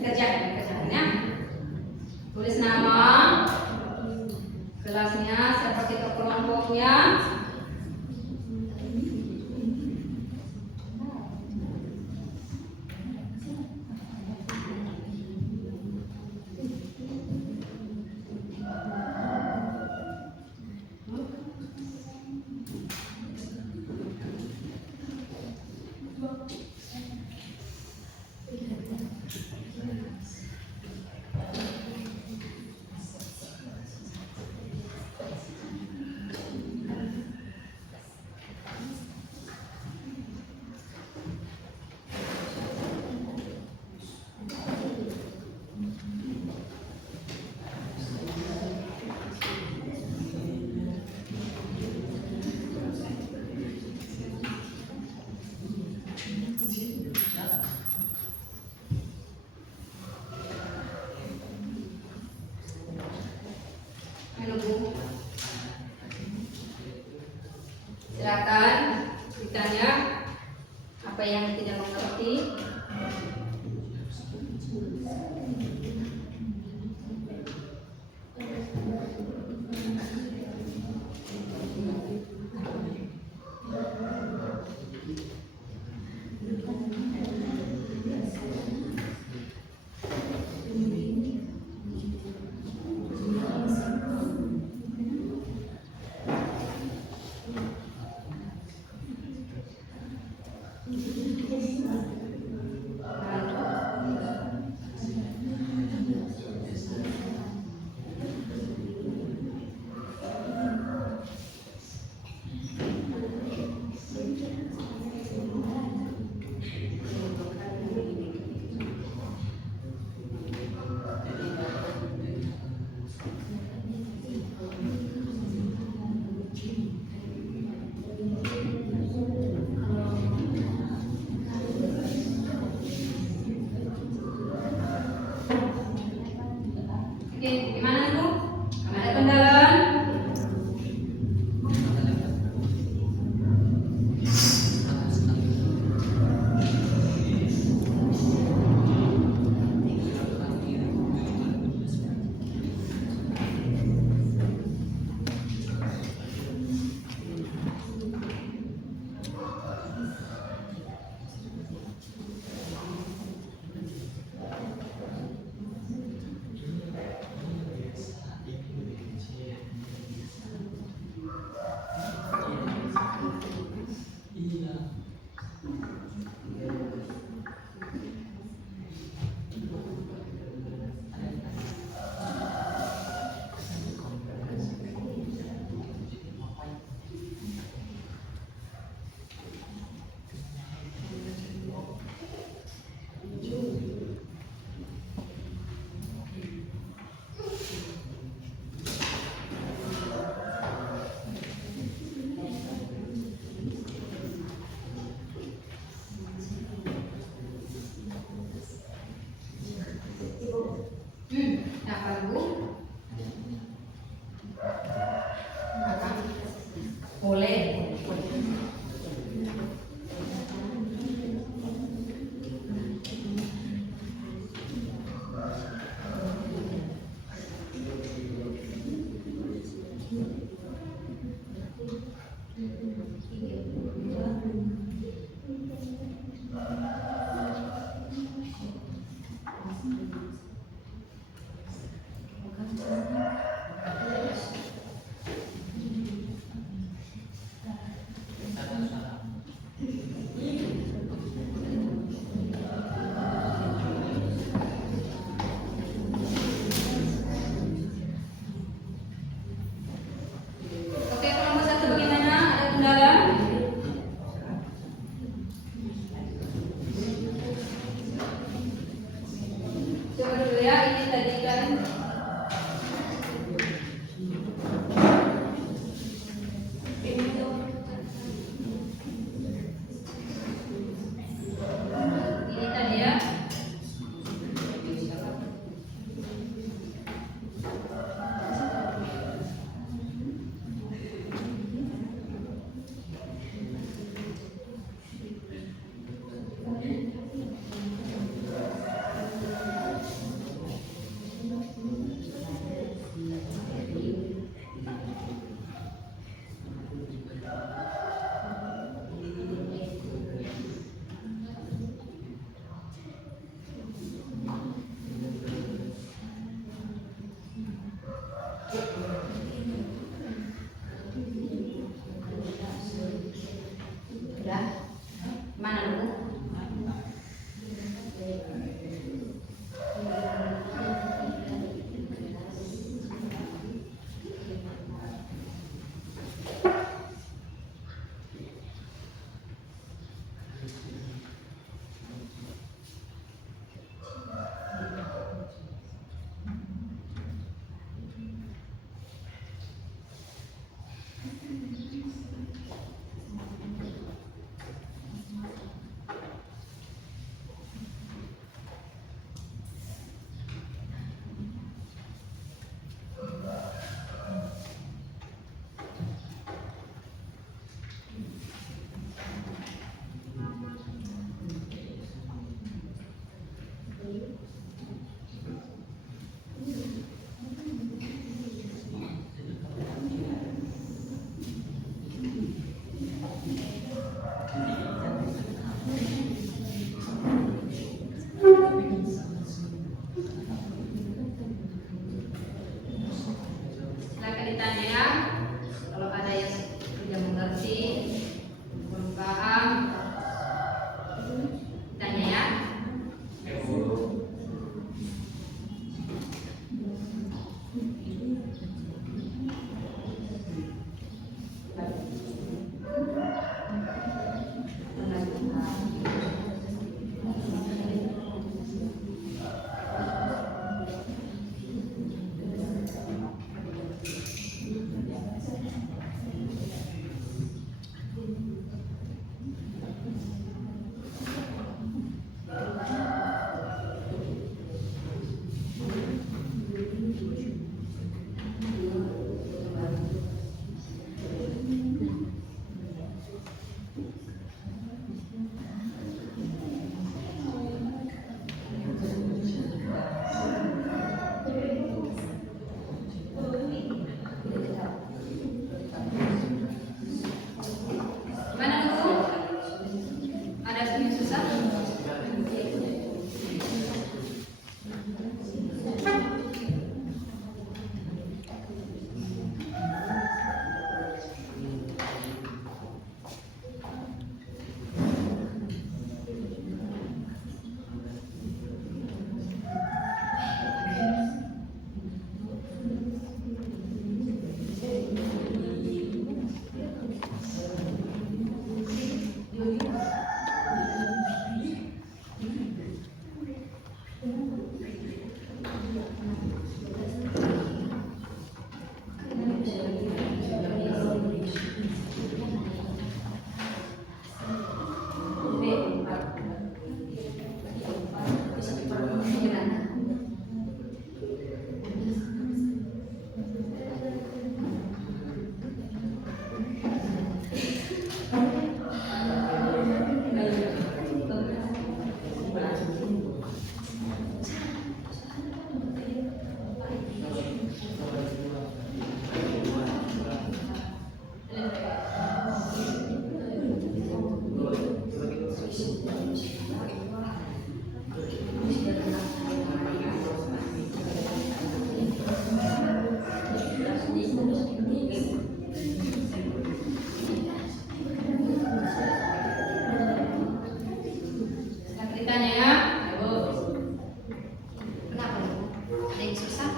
Kerjaannya tulis nama kelasnya, siapa kita kelompoknya, silakan ditanya apa yang tidak mengerti. Ada yang susah? Ceritanya ya, Ibu. Kenapa Bu? Ada yang susah?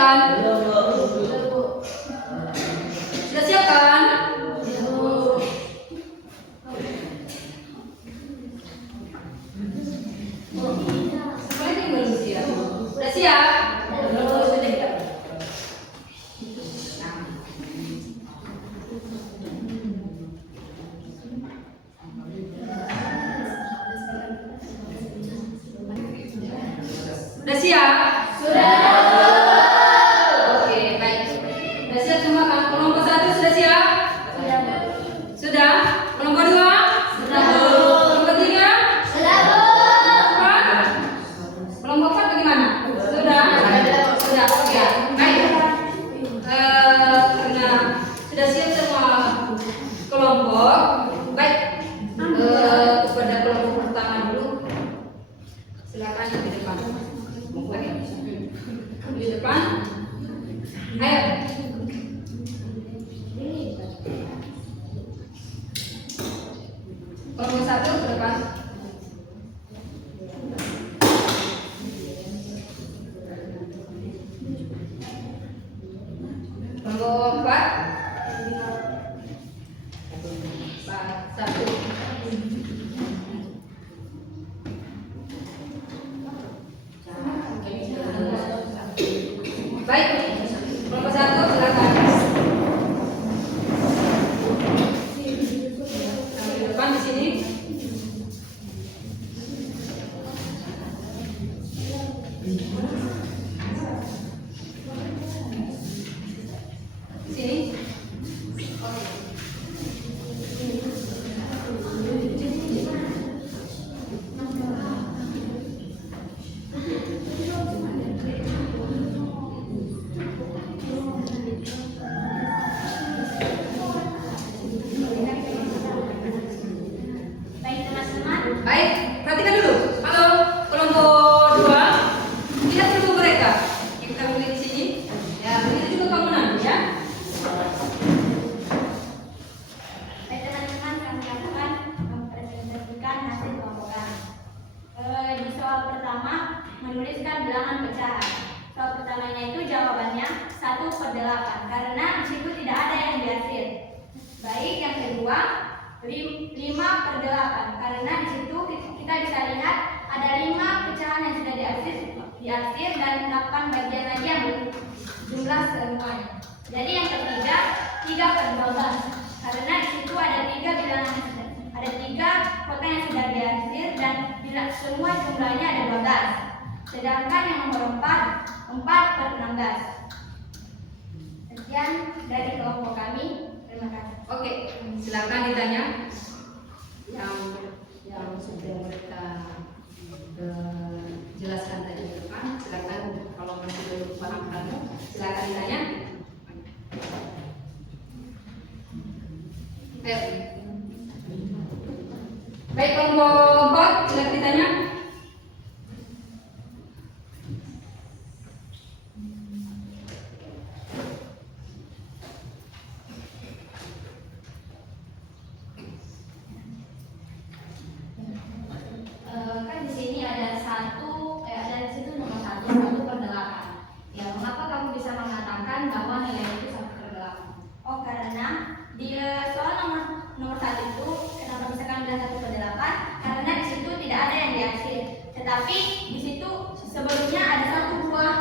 kan? Belum, Bu. Sudah siap kan? Semuanya yang belum siap. Sudah siap? Sudah siap. Sudah siap? Oke, baik. Sudah siap semua kan? Kelompok 1 sudah siap? Sudah? Kelompok 2? Kelompok 3? Empat? Kelompok 4 bagaimana? Sudah? Sudah. Oke. Baik. Karena sudah siap semua kelompok, baik. Kepada kelompok pertama dulu. Silakan di depan. Oke. Di depan. Ayo. Kelompok 1 ke depan. Kelompok 4. 1. Baik, kelompok 1 silakan. Sampai di depan di sini. Di sini. Baik teman-teman, Baik, perhatikan dulu. Halo, kelompok 2. Tidak perlu mereka yang kita milih di sini. Ya, begitu juga kamu nanti ya. baik teman-teman, kami akan mempresentasikan hasil kelompokan. Di soal pertama menuliskan bilangan pecahan. Soal pertamanya itu jawabannya 1/8 karena di situ tidak ada yang diakhir. Baik, yang kedua 5/8 karena di situ kita bisa lihat ada 5 pecahan yang sudah diakhir dan 8 bagian lagi yang belum jumlah semuanya. Jadi yang ketiga 3/12 karena di situ ada 3 bilangan yang sudah ada 3 kota yang sudah diakhir dan bila semua jumlahnya ada 12. Sedangkan yang nomor 4/16. Sekian dari kelompok kami. Terima kasih. Oke, silakan ditanya yang sudah mereka jelaskan tadi di depan. Silakan kalau masih belum paham kamu, silakan ditanya. Ayo. Baik, kelompok 4 silakan ditanya. Kan di sini ada ada di situ nomor 1/8. Ya, mengapa kamu bisa mengatakan bahwa nilai itu 1/8? Oh, karena di soal nomor 1 itu kenapa bisa kami bilang 1/8? Karena di situ tidak ada yang diakhir. Tetapi di situ sebelumnya ada satu buah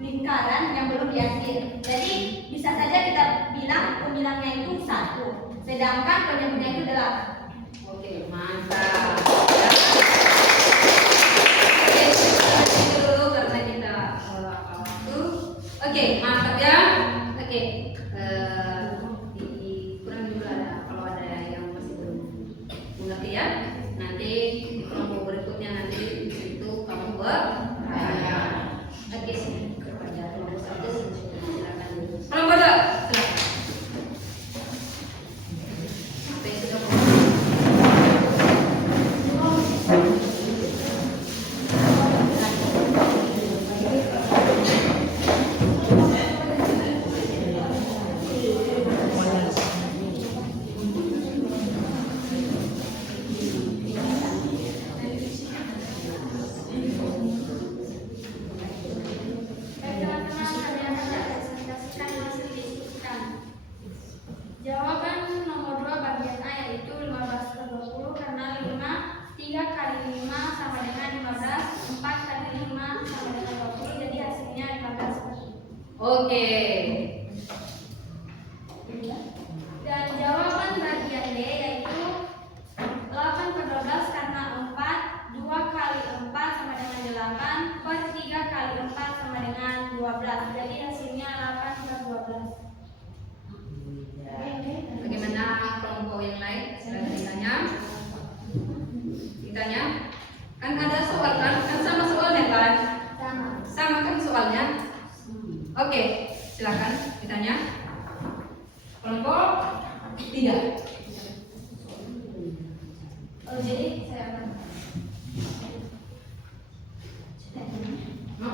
lingkaran yang belum diakhir. Jadi bisa saja kita bilang pembilangnya itu 1, sedangkan penyebutnya itu 8. Oke, mantap. Dulu karena kita waktu. Oke, mantap ya. Oke, kurang dulu kalau ada yang masih belum mengerti ya. Nanti di kelompok berikutnya nanti itu kamu bertanya. Oke, kepada kelompok 1 silakan. Kelompok 2 silakan. Apa yang sudah kamu Oke. Dan jawaban bagian D yaitu 8/12 karena 4, 2 kali 4 sama dengan 8, per 3 kali 4 sama dengan 12. Jadi hasilnya 8/12. Bagaimana kelompok yang lain? Silakan ditanya. Ditanya. Kan ada soal kan? Kan sama soalnya kan? Sama kan soalnya? Oke, silakan ditanya. Kelompok 3. Jadi saya akan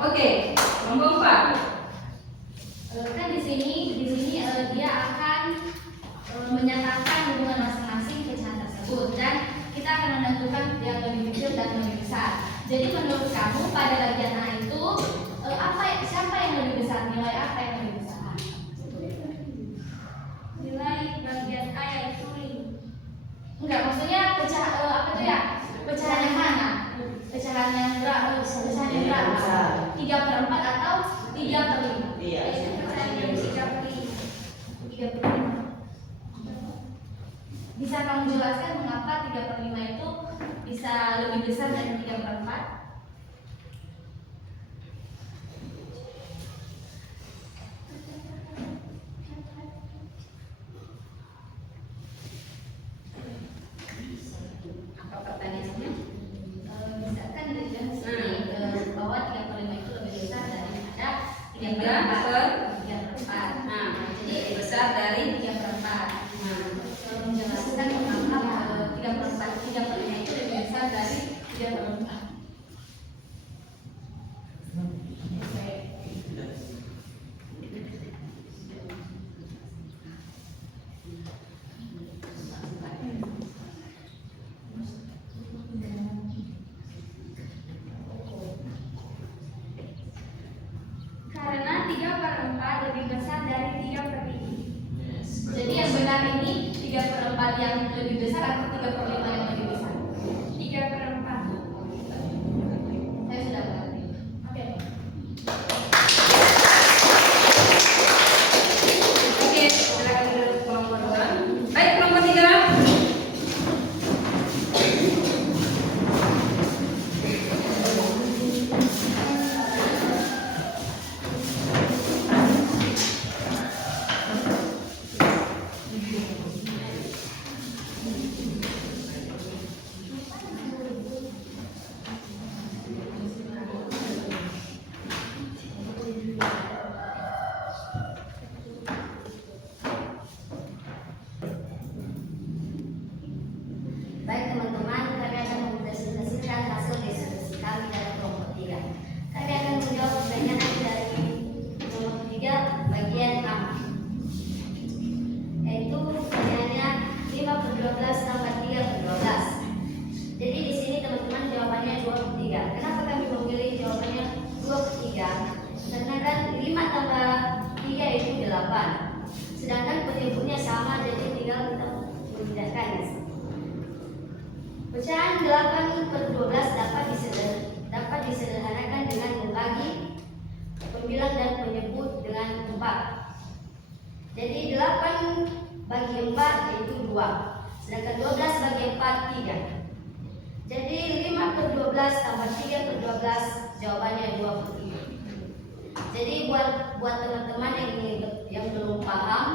Oke, kelompok 4. kan di sini dia akan menyatakan hubungan masing-masing pecahan tersebut dan kita akan menentukan yang lebih kecil dan lebih besar. Jadi menurut kamu pada bagian A itu siapa yang lebih besar? Nilai apa yang lebih besar? Nilai bagian A yaitu 5. Enggak, maksudnya pecahan yang mana? Pecahan yang berapa? Pecahan yang berapa? 3/4 atau 3/5? Iya. Pecahan yang 3/5. 3/5. Bisa kamu jelaskan mengapa 3/5 itu bisa lebih besar dari 3/4? Apa pertanyaannya? Misalkan dijelaskan di sini bahwa 3/5 itu lebih besar daripada 3/4. Nah, jadi lebih besar dari 3/4. nah, Menjelaskan mengapa 3/5 itu lebih besar dari 3/4. Karena 3/4 lebih besar dari 3/5. Jadi yang benar ini 3/4 yang lebih besar atau 3/5 yang lebih besar? 3/4. Saya sudah mengerti. Oke. Oke, silakan ke kelompok 2. Baik, kelompok 3. Baik teman-teman, kami akan mempresentasikan hasil diskusi kami dari kelompok 3. Kami akan menjawab pertanyaan dari kelompok 3 bagian A. Yaitu pertanyaannya 5/12 tambah 3/12. Jadi di sini teman-teman jawabannya 2/3. Kenapa kami memilih jawabannya 2/3? Karena kan 5 tambah 3 itu 8. Sedangkan penyebutnya sama, jadi tinggal kita memindahkannya. Pecahan 8/12 dapat disederhanakan dengan membagi pembilang dan penyebut dengan 4. Jadi 8 bagi 4 yaitu 2. Sedangkan 12 bagi 4 3. Jadi 5/12 tambah 3/12 jawabannya 2/3. Jadi buat teman-teman yang belum paham,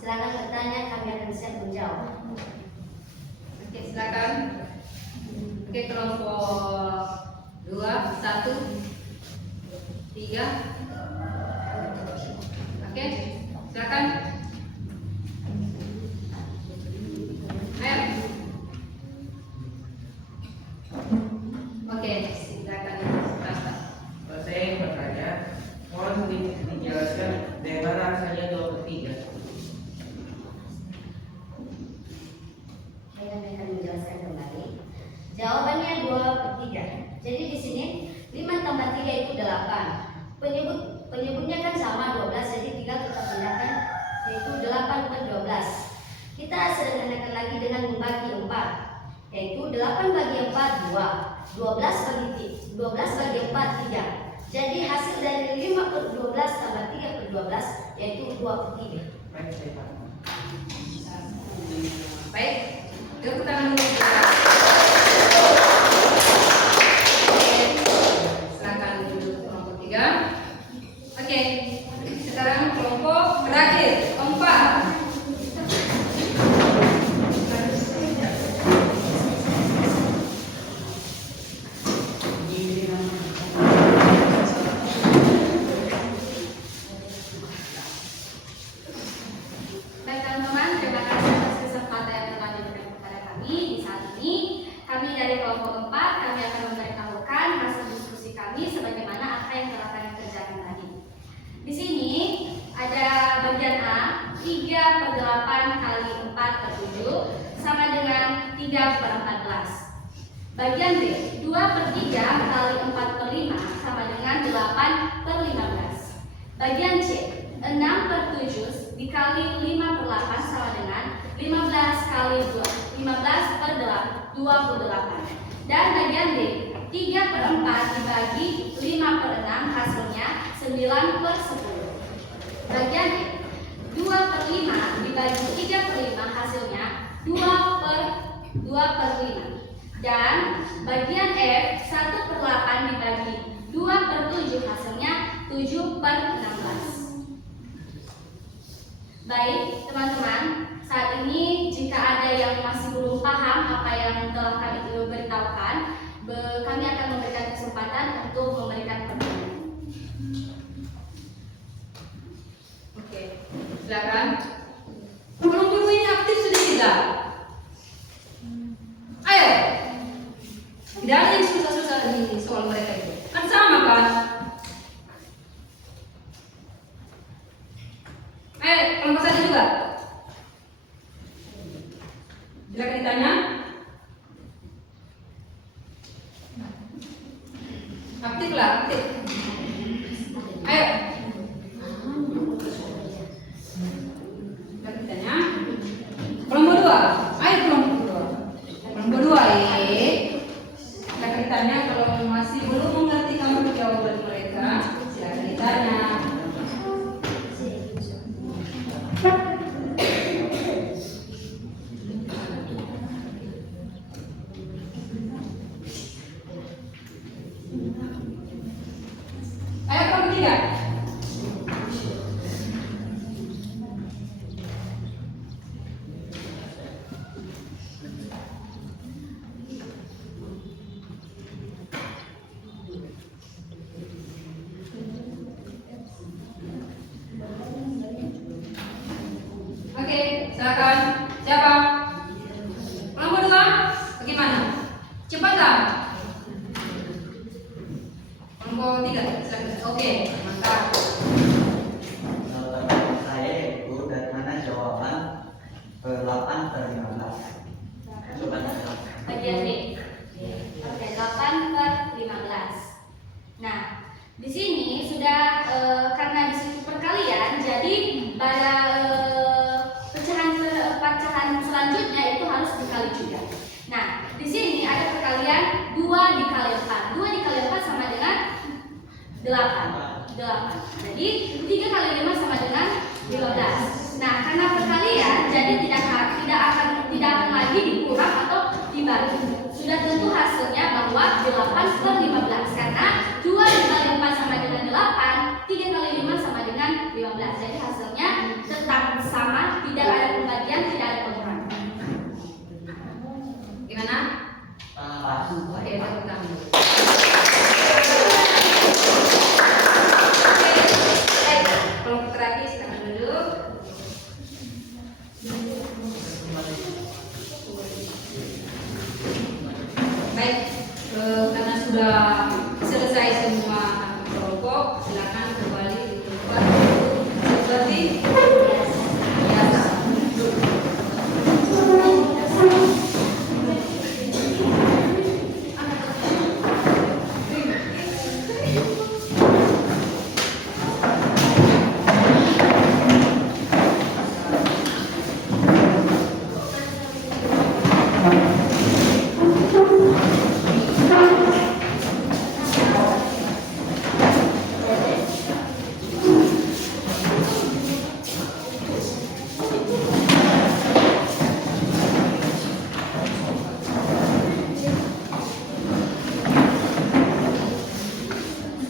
silakan bertanya, kami akan siap menjawab. Oke, silakan. Oke, kelompok 2, 1, 3. Oke, silakan. Ayo. Oke, silakan. Saya ingin bertanya, mohon dijelaskan bagaimana rasanya 2/3. Saya akan menjelaskan kembali. Jawabannya 2/3. Jadi di sini 5 tambah 3 itu 8. Penyebutnya kan sama 12, jadi tinggal kita pindahkan yaitu 8/12. Kita sederhanakan lagi dengan membagi 4, yaitu 8 bagi 4 2, 12 bagi 4 3. Jadi hasil dari 5 per 12 tambah 3 per 12 yaitu 2 per 3. Baik, saya paham. Baik, tepuk tangan dulu. Silakan duduk kelompok 3. Oke, sekarang kelompok terakhir, keempat. Baik teman-teman, terima kasih atas kesempatan yang telah diberikan kepada kami. Di saat ini, kami dari kelompok 4 kami akan memberitahukan hasil diskusi kami sebagaimana apa yang telah kami kerjakan tadi. Di sini ada bagian A, 3 per 8 kali 4 per 7 sama dengan 3 per 14. Bagian B, 2 per 3 kali 4 per 5 sama dengan 8 per 15. Bagian C, 6 per 7 dikali 5 per 8 sama dengan 15 kali 2, 15 per 28. Dan bagian D, 3 per 4 dibagi 5 per 6 hasilnya 9 per 10. Bagian E, 2 per 5 dibagi 3 per 5 hasilnya 2 per 5. Dan bagian F, 1 per 8 dibagi 2 per 7 hasilnya 7 per 16. Baik, teman-teman, saat ini jika ada yang masih belum paham apa yang telah kami beritahukan, kami akan memberikan kesempatan untuk memberikan pertanyaan. Oke, silakan. Belum dulu ini aktif sudah tidak? Ayo. Tidak ada yang susah-susah di soal mereka itu. Kan sama kan? Ayo, kelompok 1 juga. Silakan ditanya. Aktif lah, aktif. Ayo. Silakan ditanya. Kelompok 2. Ayo kelompok 2. Kelompok 2 silakan ditanya. Kalau masih belum mengerti kamu jawaban mereka, silakan ditanya. Ayo kelompok 3. Oke, silakan. Siapa? Kelompok 2, bagaimana? Cepatlah. Kelompok 3, silakan. Oke, mantap. Saya itu dari mana jawaban 8 per 15. Coba dijawab. Bagian B. Oke, 8 per 15. Nah, di sini sudah karena di sini perkalian, jadi pada pecahan selanjutnya itu harus dikali juga. Nah, di sini ada perkalian 2 dikali 4. 2 dikali 4 sama dengan 8. Jadi 3 kali 5 sama dengan 15. Nah, karena perkalian jadi tidak akan lagi dikurang atau dibagi. Sudah tentu hasilnya bahwa 8 per 15 karena 2 dikali 4 sama dengan 8, 3 kali 5 sama dengan 15. Jadi hasilnya tetap sama, tidak ada pembagian, tidak ada pengurangan. Gimana? Pas. Oke, tepuk tangan dulu. Baik, kelompok terakhir silakan duduk. Baik, karena sudah selesai semua kelompok, silakan kembali di tempat seperti biasa.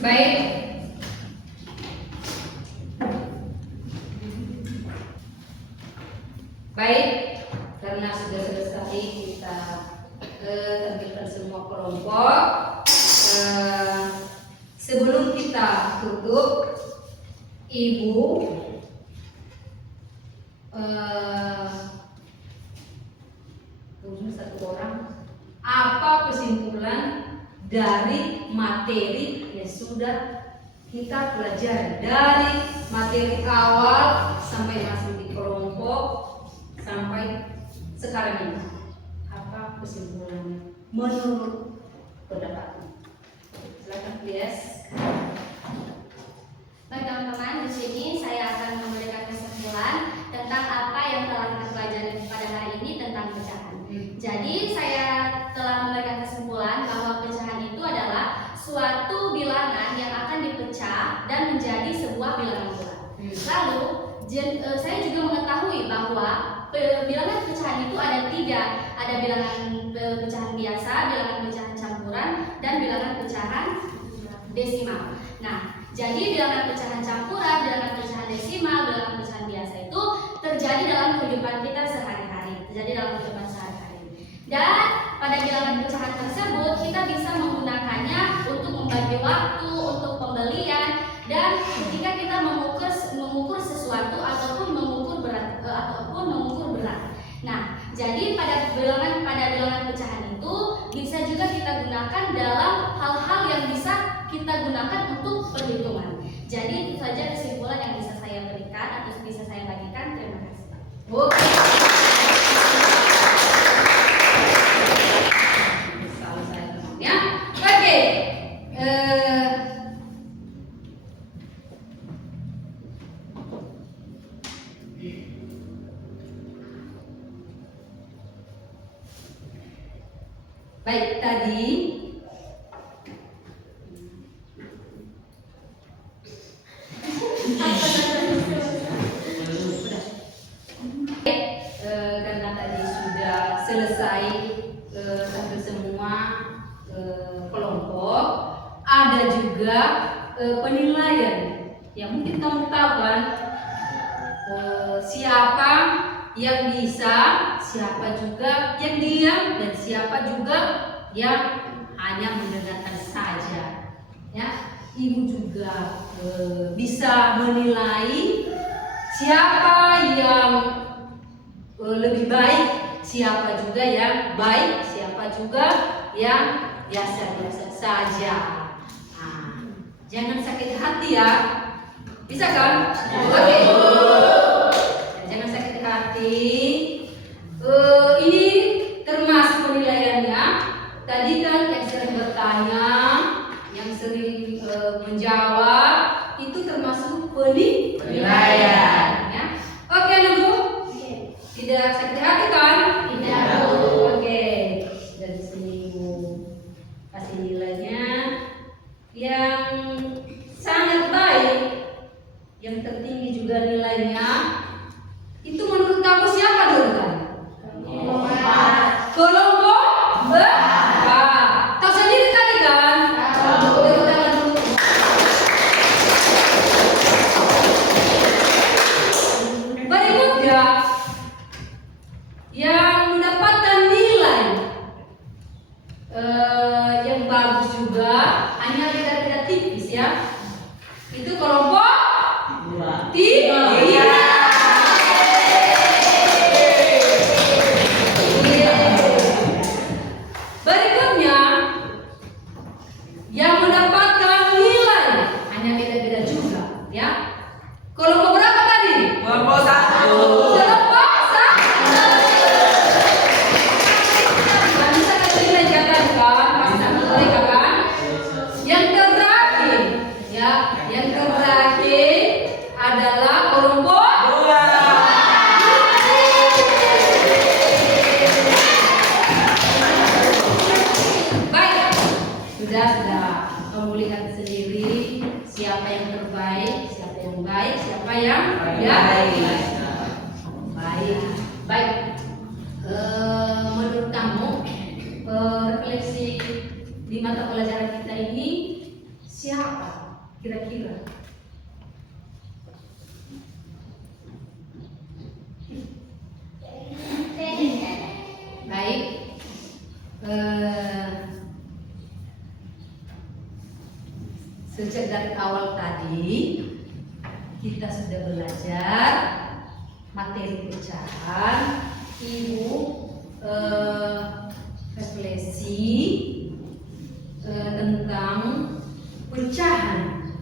Baik. Baik, karena sudah selesai kita tampilkan semua kelompok. Sebelum kita tutup, Ibu satu orang, apa kesimpulan dari materi yang sudah kita pelajari dari materi awal sampai masuk di kelompok sampai sekarang ini? Apa kesimpulannya menurut pendapatmu? Silakan, Bias. Baik teman-teman, di sini saya akan memberikan kesimpulan tentang apa yang telah kita pelajari pada hari ini tentang pecahan. Jadi saya telah memberikan kesimpulan bahwa pecahan itu adalah suatu bilangan yang akan dipecah dan menjadi sebuah bilangan bulat. Lalu saya juga mengetahui bahwa bilangan pecahan itu ada tiga, ada bilangan pecahan biasa, bilangan pecahan campuran, dan bilangan pecahan desimal. Nah, jadi bilangan pecahan campuran, bilangan pecahan desimal, bilangan pecahan biasa itu terjadi dalam kehidupan kita sehari-hari, terjadi dalam kehidupan sehari-hari. Dan pada bilangan pecahan tersebut kita bisa menggunakannya untuk membagi waktu, untuk pembelian, dan ketika kita mengukur sesuatu ataupun mengukur berat Nah, jadi pada bilangan pecahan itu bisa juga kita gunakan dalam hal-hal yang bisa kita gunakan untuk perhitungan. Jadi itu saja kesimpulan yang bisa saya berikan atau bisa saya bagikan. Terima kasih, Pak. Oke. Ya. Oke. Baik, tadi karena tadi sudah selesai sampai semua kelompok, ada juga penilaian yang mungkin kamu tahu kan, siapa yang bisa, siapa juga yang diam, dan siapa juga yang hanya mendengarkan saja. Ya, Ibu juga bisa menilai siapa yang lebih baik, siapa juga yang baik, siapa juga yang biasa-biasa saja. Nah, jangan sakit hati ya, bisa kan? Oke. Jangan sakit hati. Ini termasuk penilaiannya. Tadi kan yang sering bertanya, yang sering menjawab, itu termasuk penilaian. Ya. Oke, Ibu. Tidak sakit hati kan? Tidak. Oke. Dari sini Ibu kasih nilainya yang sangat baik, yang tertinggi juga nilainya. Itu menurut kamu siapa dulu kan? Kelompok berapa? Tahu sendiri tadi kan? Berikutnya yang mendapatkan nilai yang bagus juga, hanya beda-beda tipis ya. Itu kelompok tiga. Berikutnya yang mendapatkan nilai hanya beda-beda juga ya. Kelompok berapa tadi? Kelompok satu. Kelompok satu. Nah, bisa kasih nilai kata kan? Pasti mereka kan? Yang terakhir ya, yang terakhir adalah kelompok Dua. baik. Sudah kamu lihat sendiri siapa yang terbaik, siapa yang baik, siapa yang baik. Baik. Menurut kamu refleksi di mata pelajaran kita ini siapa kira-kira? Baik. Sejak dari awal tadi kita sudah belajar materi pecahan. Ibu refleksi tentang pecahan.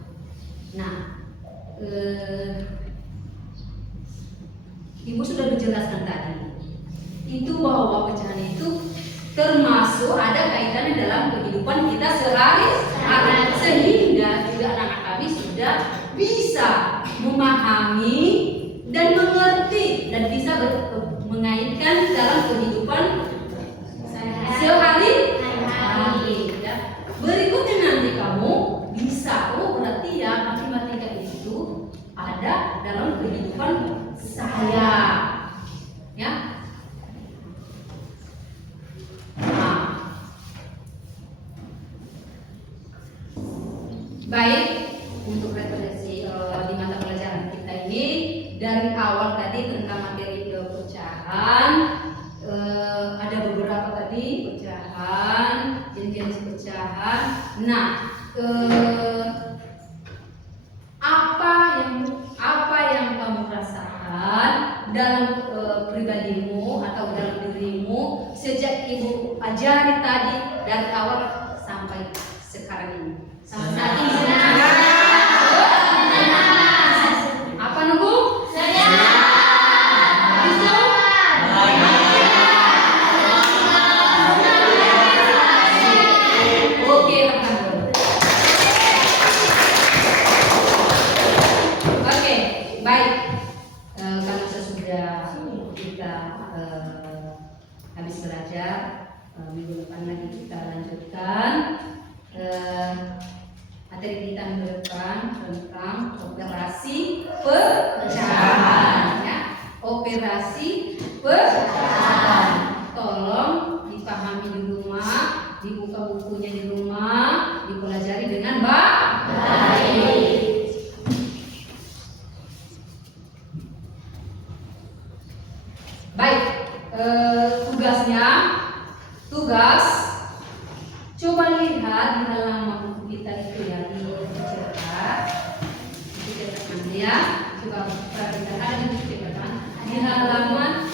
Nah, Ibu sudah menjelaskan tadi itu bahwa pecahan itu termasuk ada kaitannya dalam kehidupan kita sehari-hari, sehingga juga anak-anak kami sudah bisa memahami dan mengerti dan bisa mengaitkan dalam kehidupan sehari-hari. Ya. Berikutnya nanti kamu bisa, oh berarti ya matematika itu ada dalam kehidupan saya, ya. Nah, baik, untuk referensi di mata pelajaran kita ini dari awal tadi tentang materi pecahan, ada beberapa tadi pecahan, jenis-jenis pecahan. Nah, apa yang kamu rasakan dalam pribadimu atau dalam dirimu sejak Ibu ajari tadi dari awal sampai sekarang ini, sampai saat ini? Apa nunggu? Oke, oke, baik. Karena sesudah kita habis belajar, minggu depan lagi kita lanjutkan materi kita minggu depan tentang operasi pecahan, ya. Operasi pecahan. Tolong dipahami di rumah, dibuka bukunya di rumah, dipelajari dengan baik. Baik, tugas coba lihat di halaman buku kita itu ya, dicetak ya. Coba perhatikan, ada di buku catatan di halaman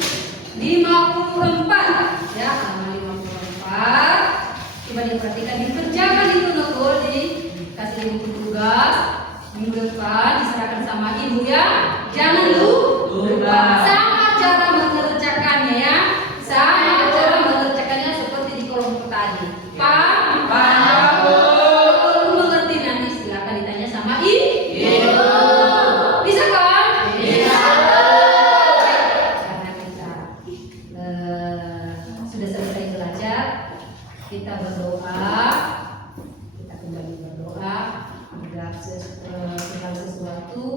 54 ya, halaman 54. Coba diperhatikan, dikerjakan itu betul, jadi kasih buku tugas minggu depan diserahkan sama ibu ya. Jangan lupa sama cara mengerjakannya ya, sama cara mengerjakannya seperti di kelompok tadi. Paham? Kalau mengerti nanti silakan ditanya sama ibu. Bisa kan? Bisa. Karena kita sudah selesai belajar, kita berdoa, kita kembali berdoa agar segala sesuatu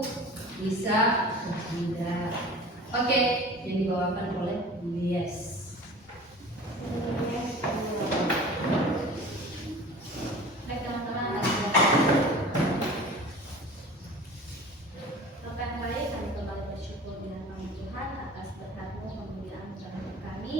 bisa berpindah. Oke, yang dibawakan oleh Yes. Baik teman-teman, rekan baik, kami kembali bersyukur dengan nama Tuhan atas berkat-Mu, kemuliaan terhadap kami,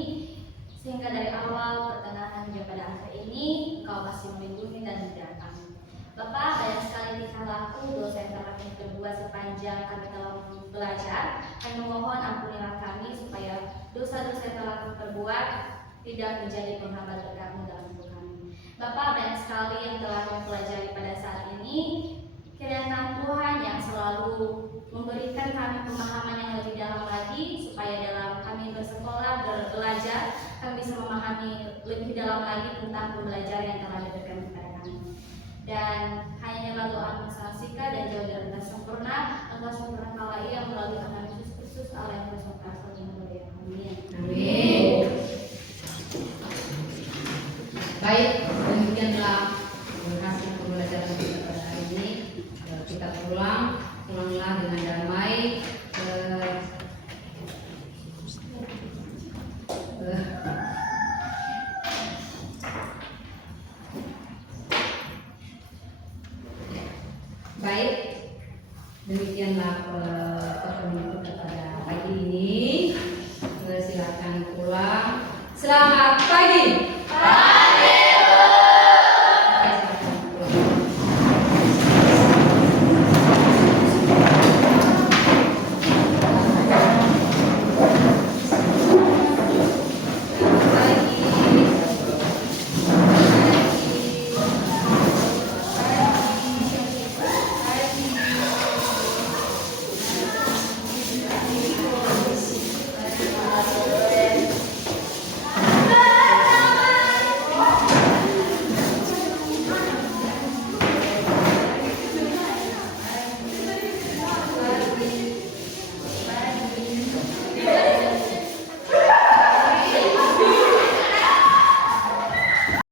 sehingga dari awal pertengahan hingga pada akhir ini Engkau masih melindungi dan menjaga kami. Bapak, banyak sekali tingkah laku dosa yang telah kami perbuat sepanjang kami telah belajar. Kami memohon ampunilah kami supaya dosa-dosa yang telah kami perbuat tidak menjadi penghambat berkat-Mu dalam hidup kami. Bapak, banyak sekali yang telah kami pelajari pada saat ini. Kiranya Tuhan yang selalu memberikan kami pemahaman yang lebih dalam lagi, supaya dalam kami bersekolah, belajar, kami bisa memahami lebih dalam lagi tentang pembelajaran yang telah diberikan kepada kami. Dan hanya doa Sika dan jauh dari kata sempurna, engkau sempurna kala ia melalui Tuhan Yesus Kristus Allah yang berkuasa dengan berlian. Amin. Amin. Baik, demikianlah hasil pembelajaran kita pada hari ini. Kita pulanglah dengan damai. Baik, demikianlah pertemuan kita pada pagi ini. Silakan pulang. Selamat pagi.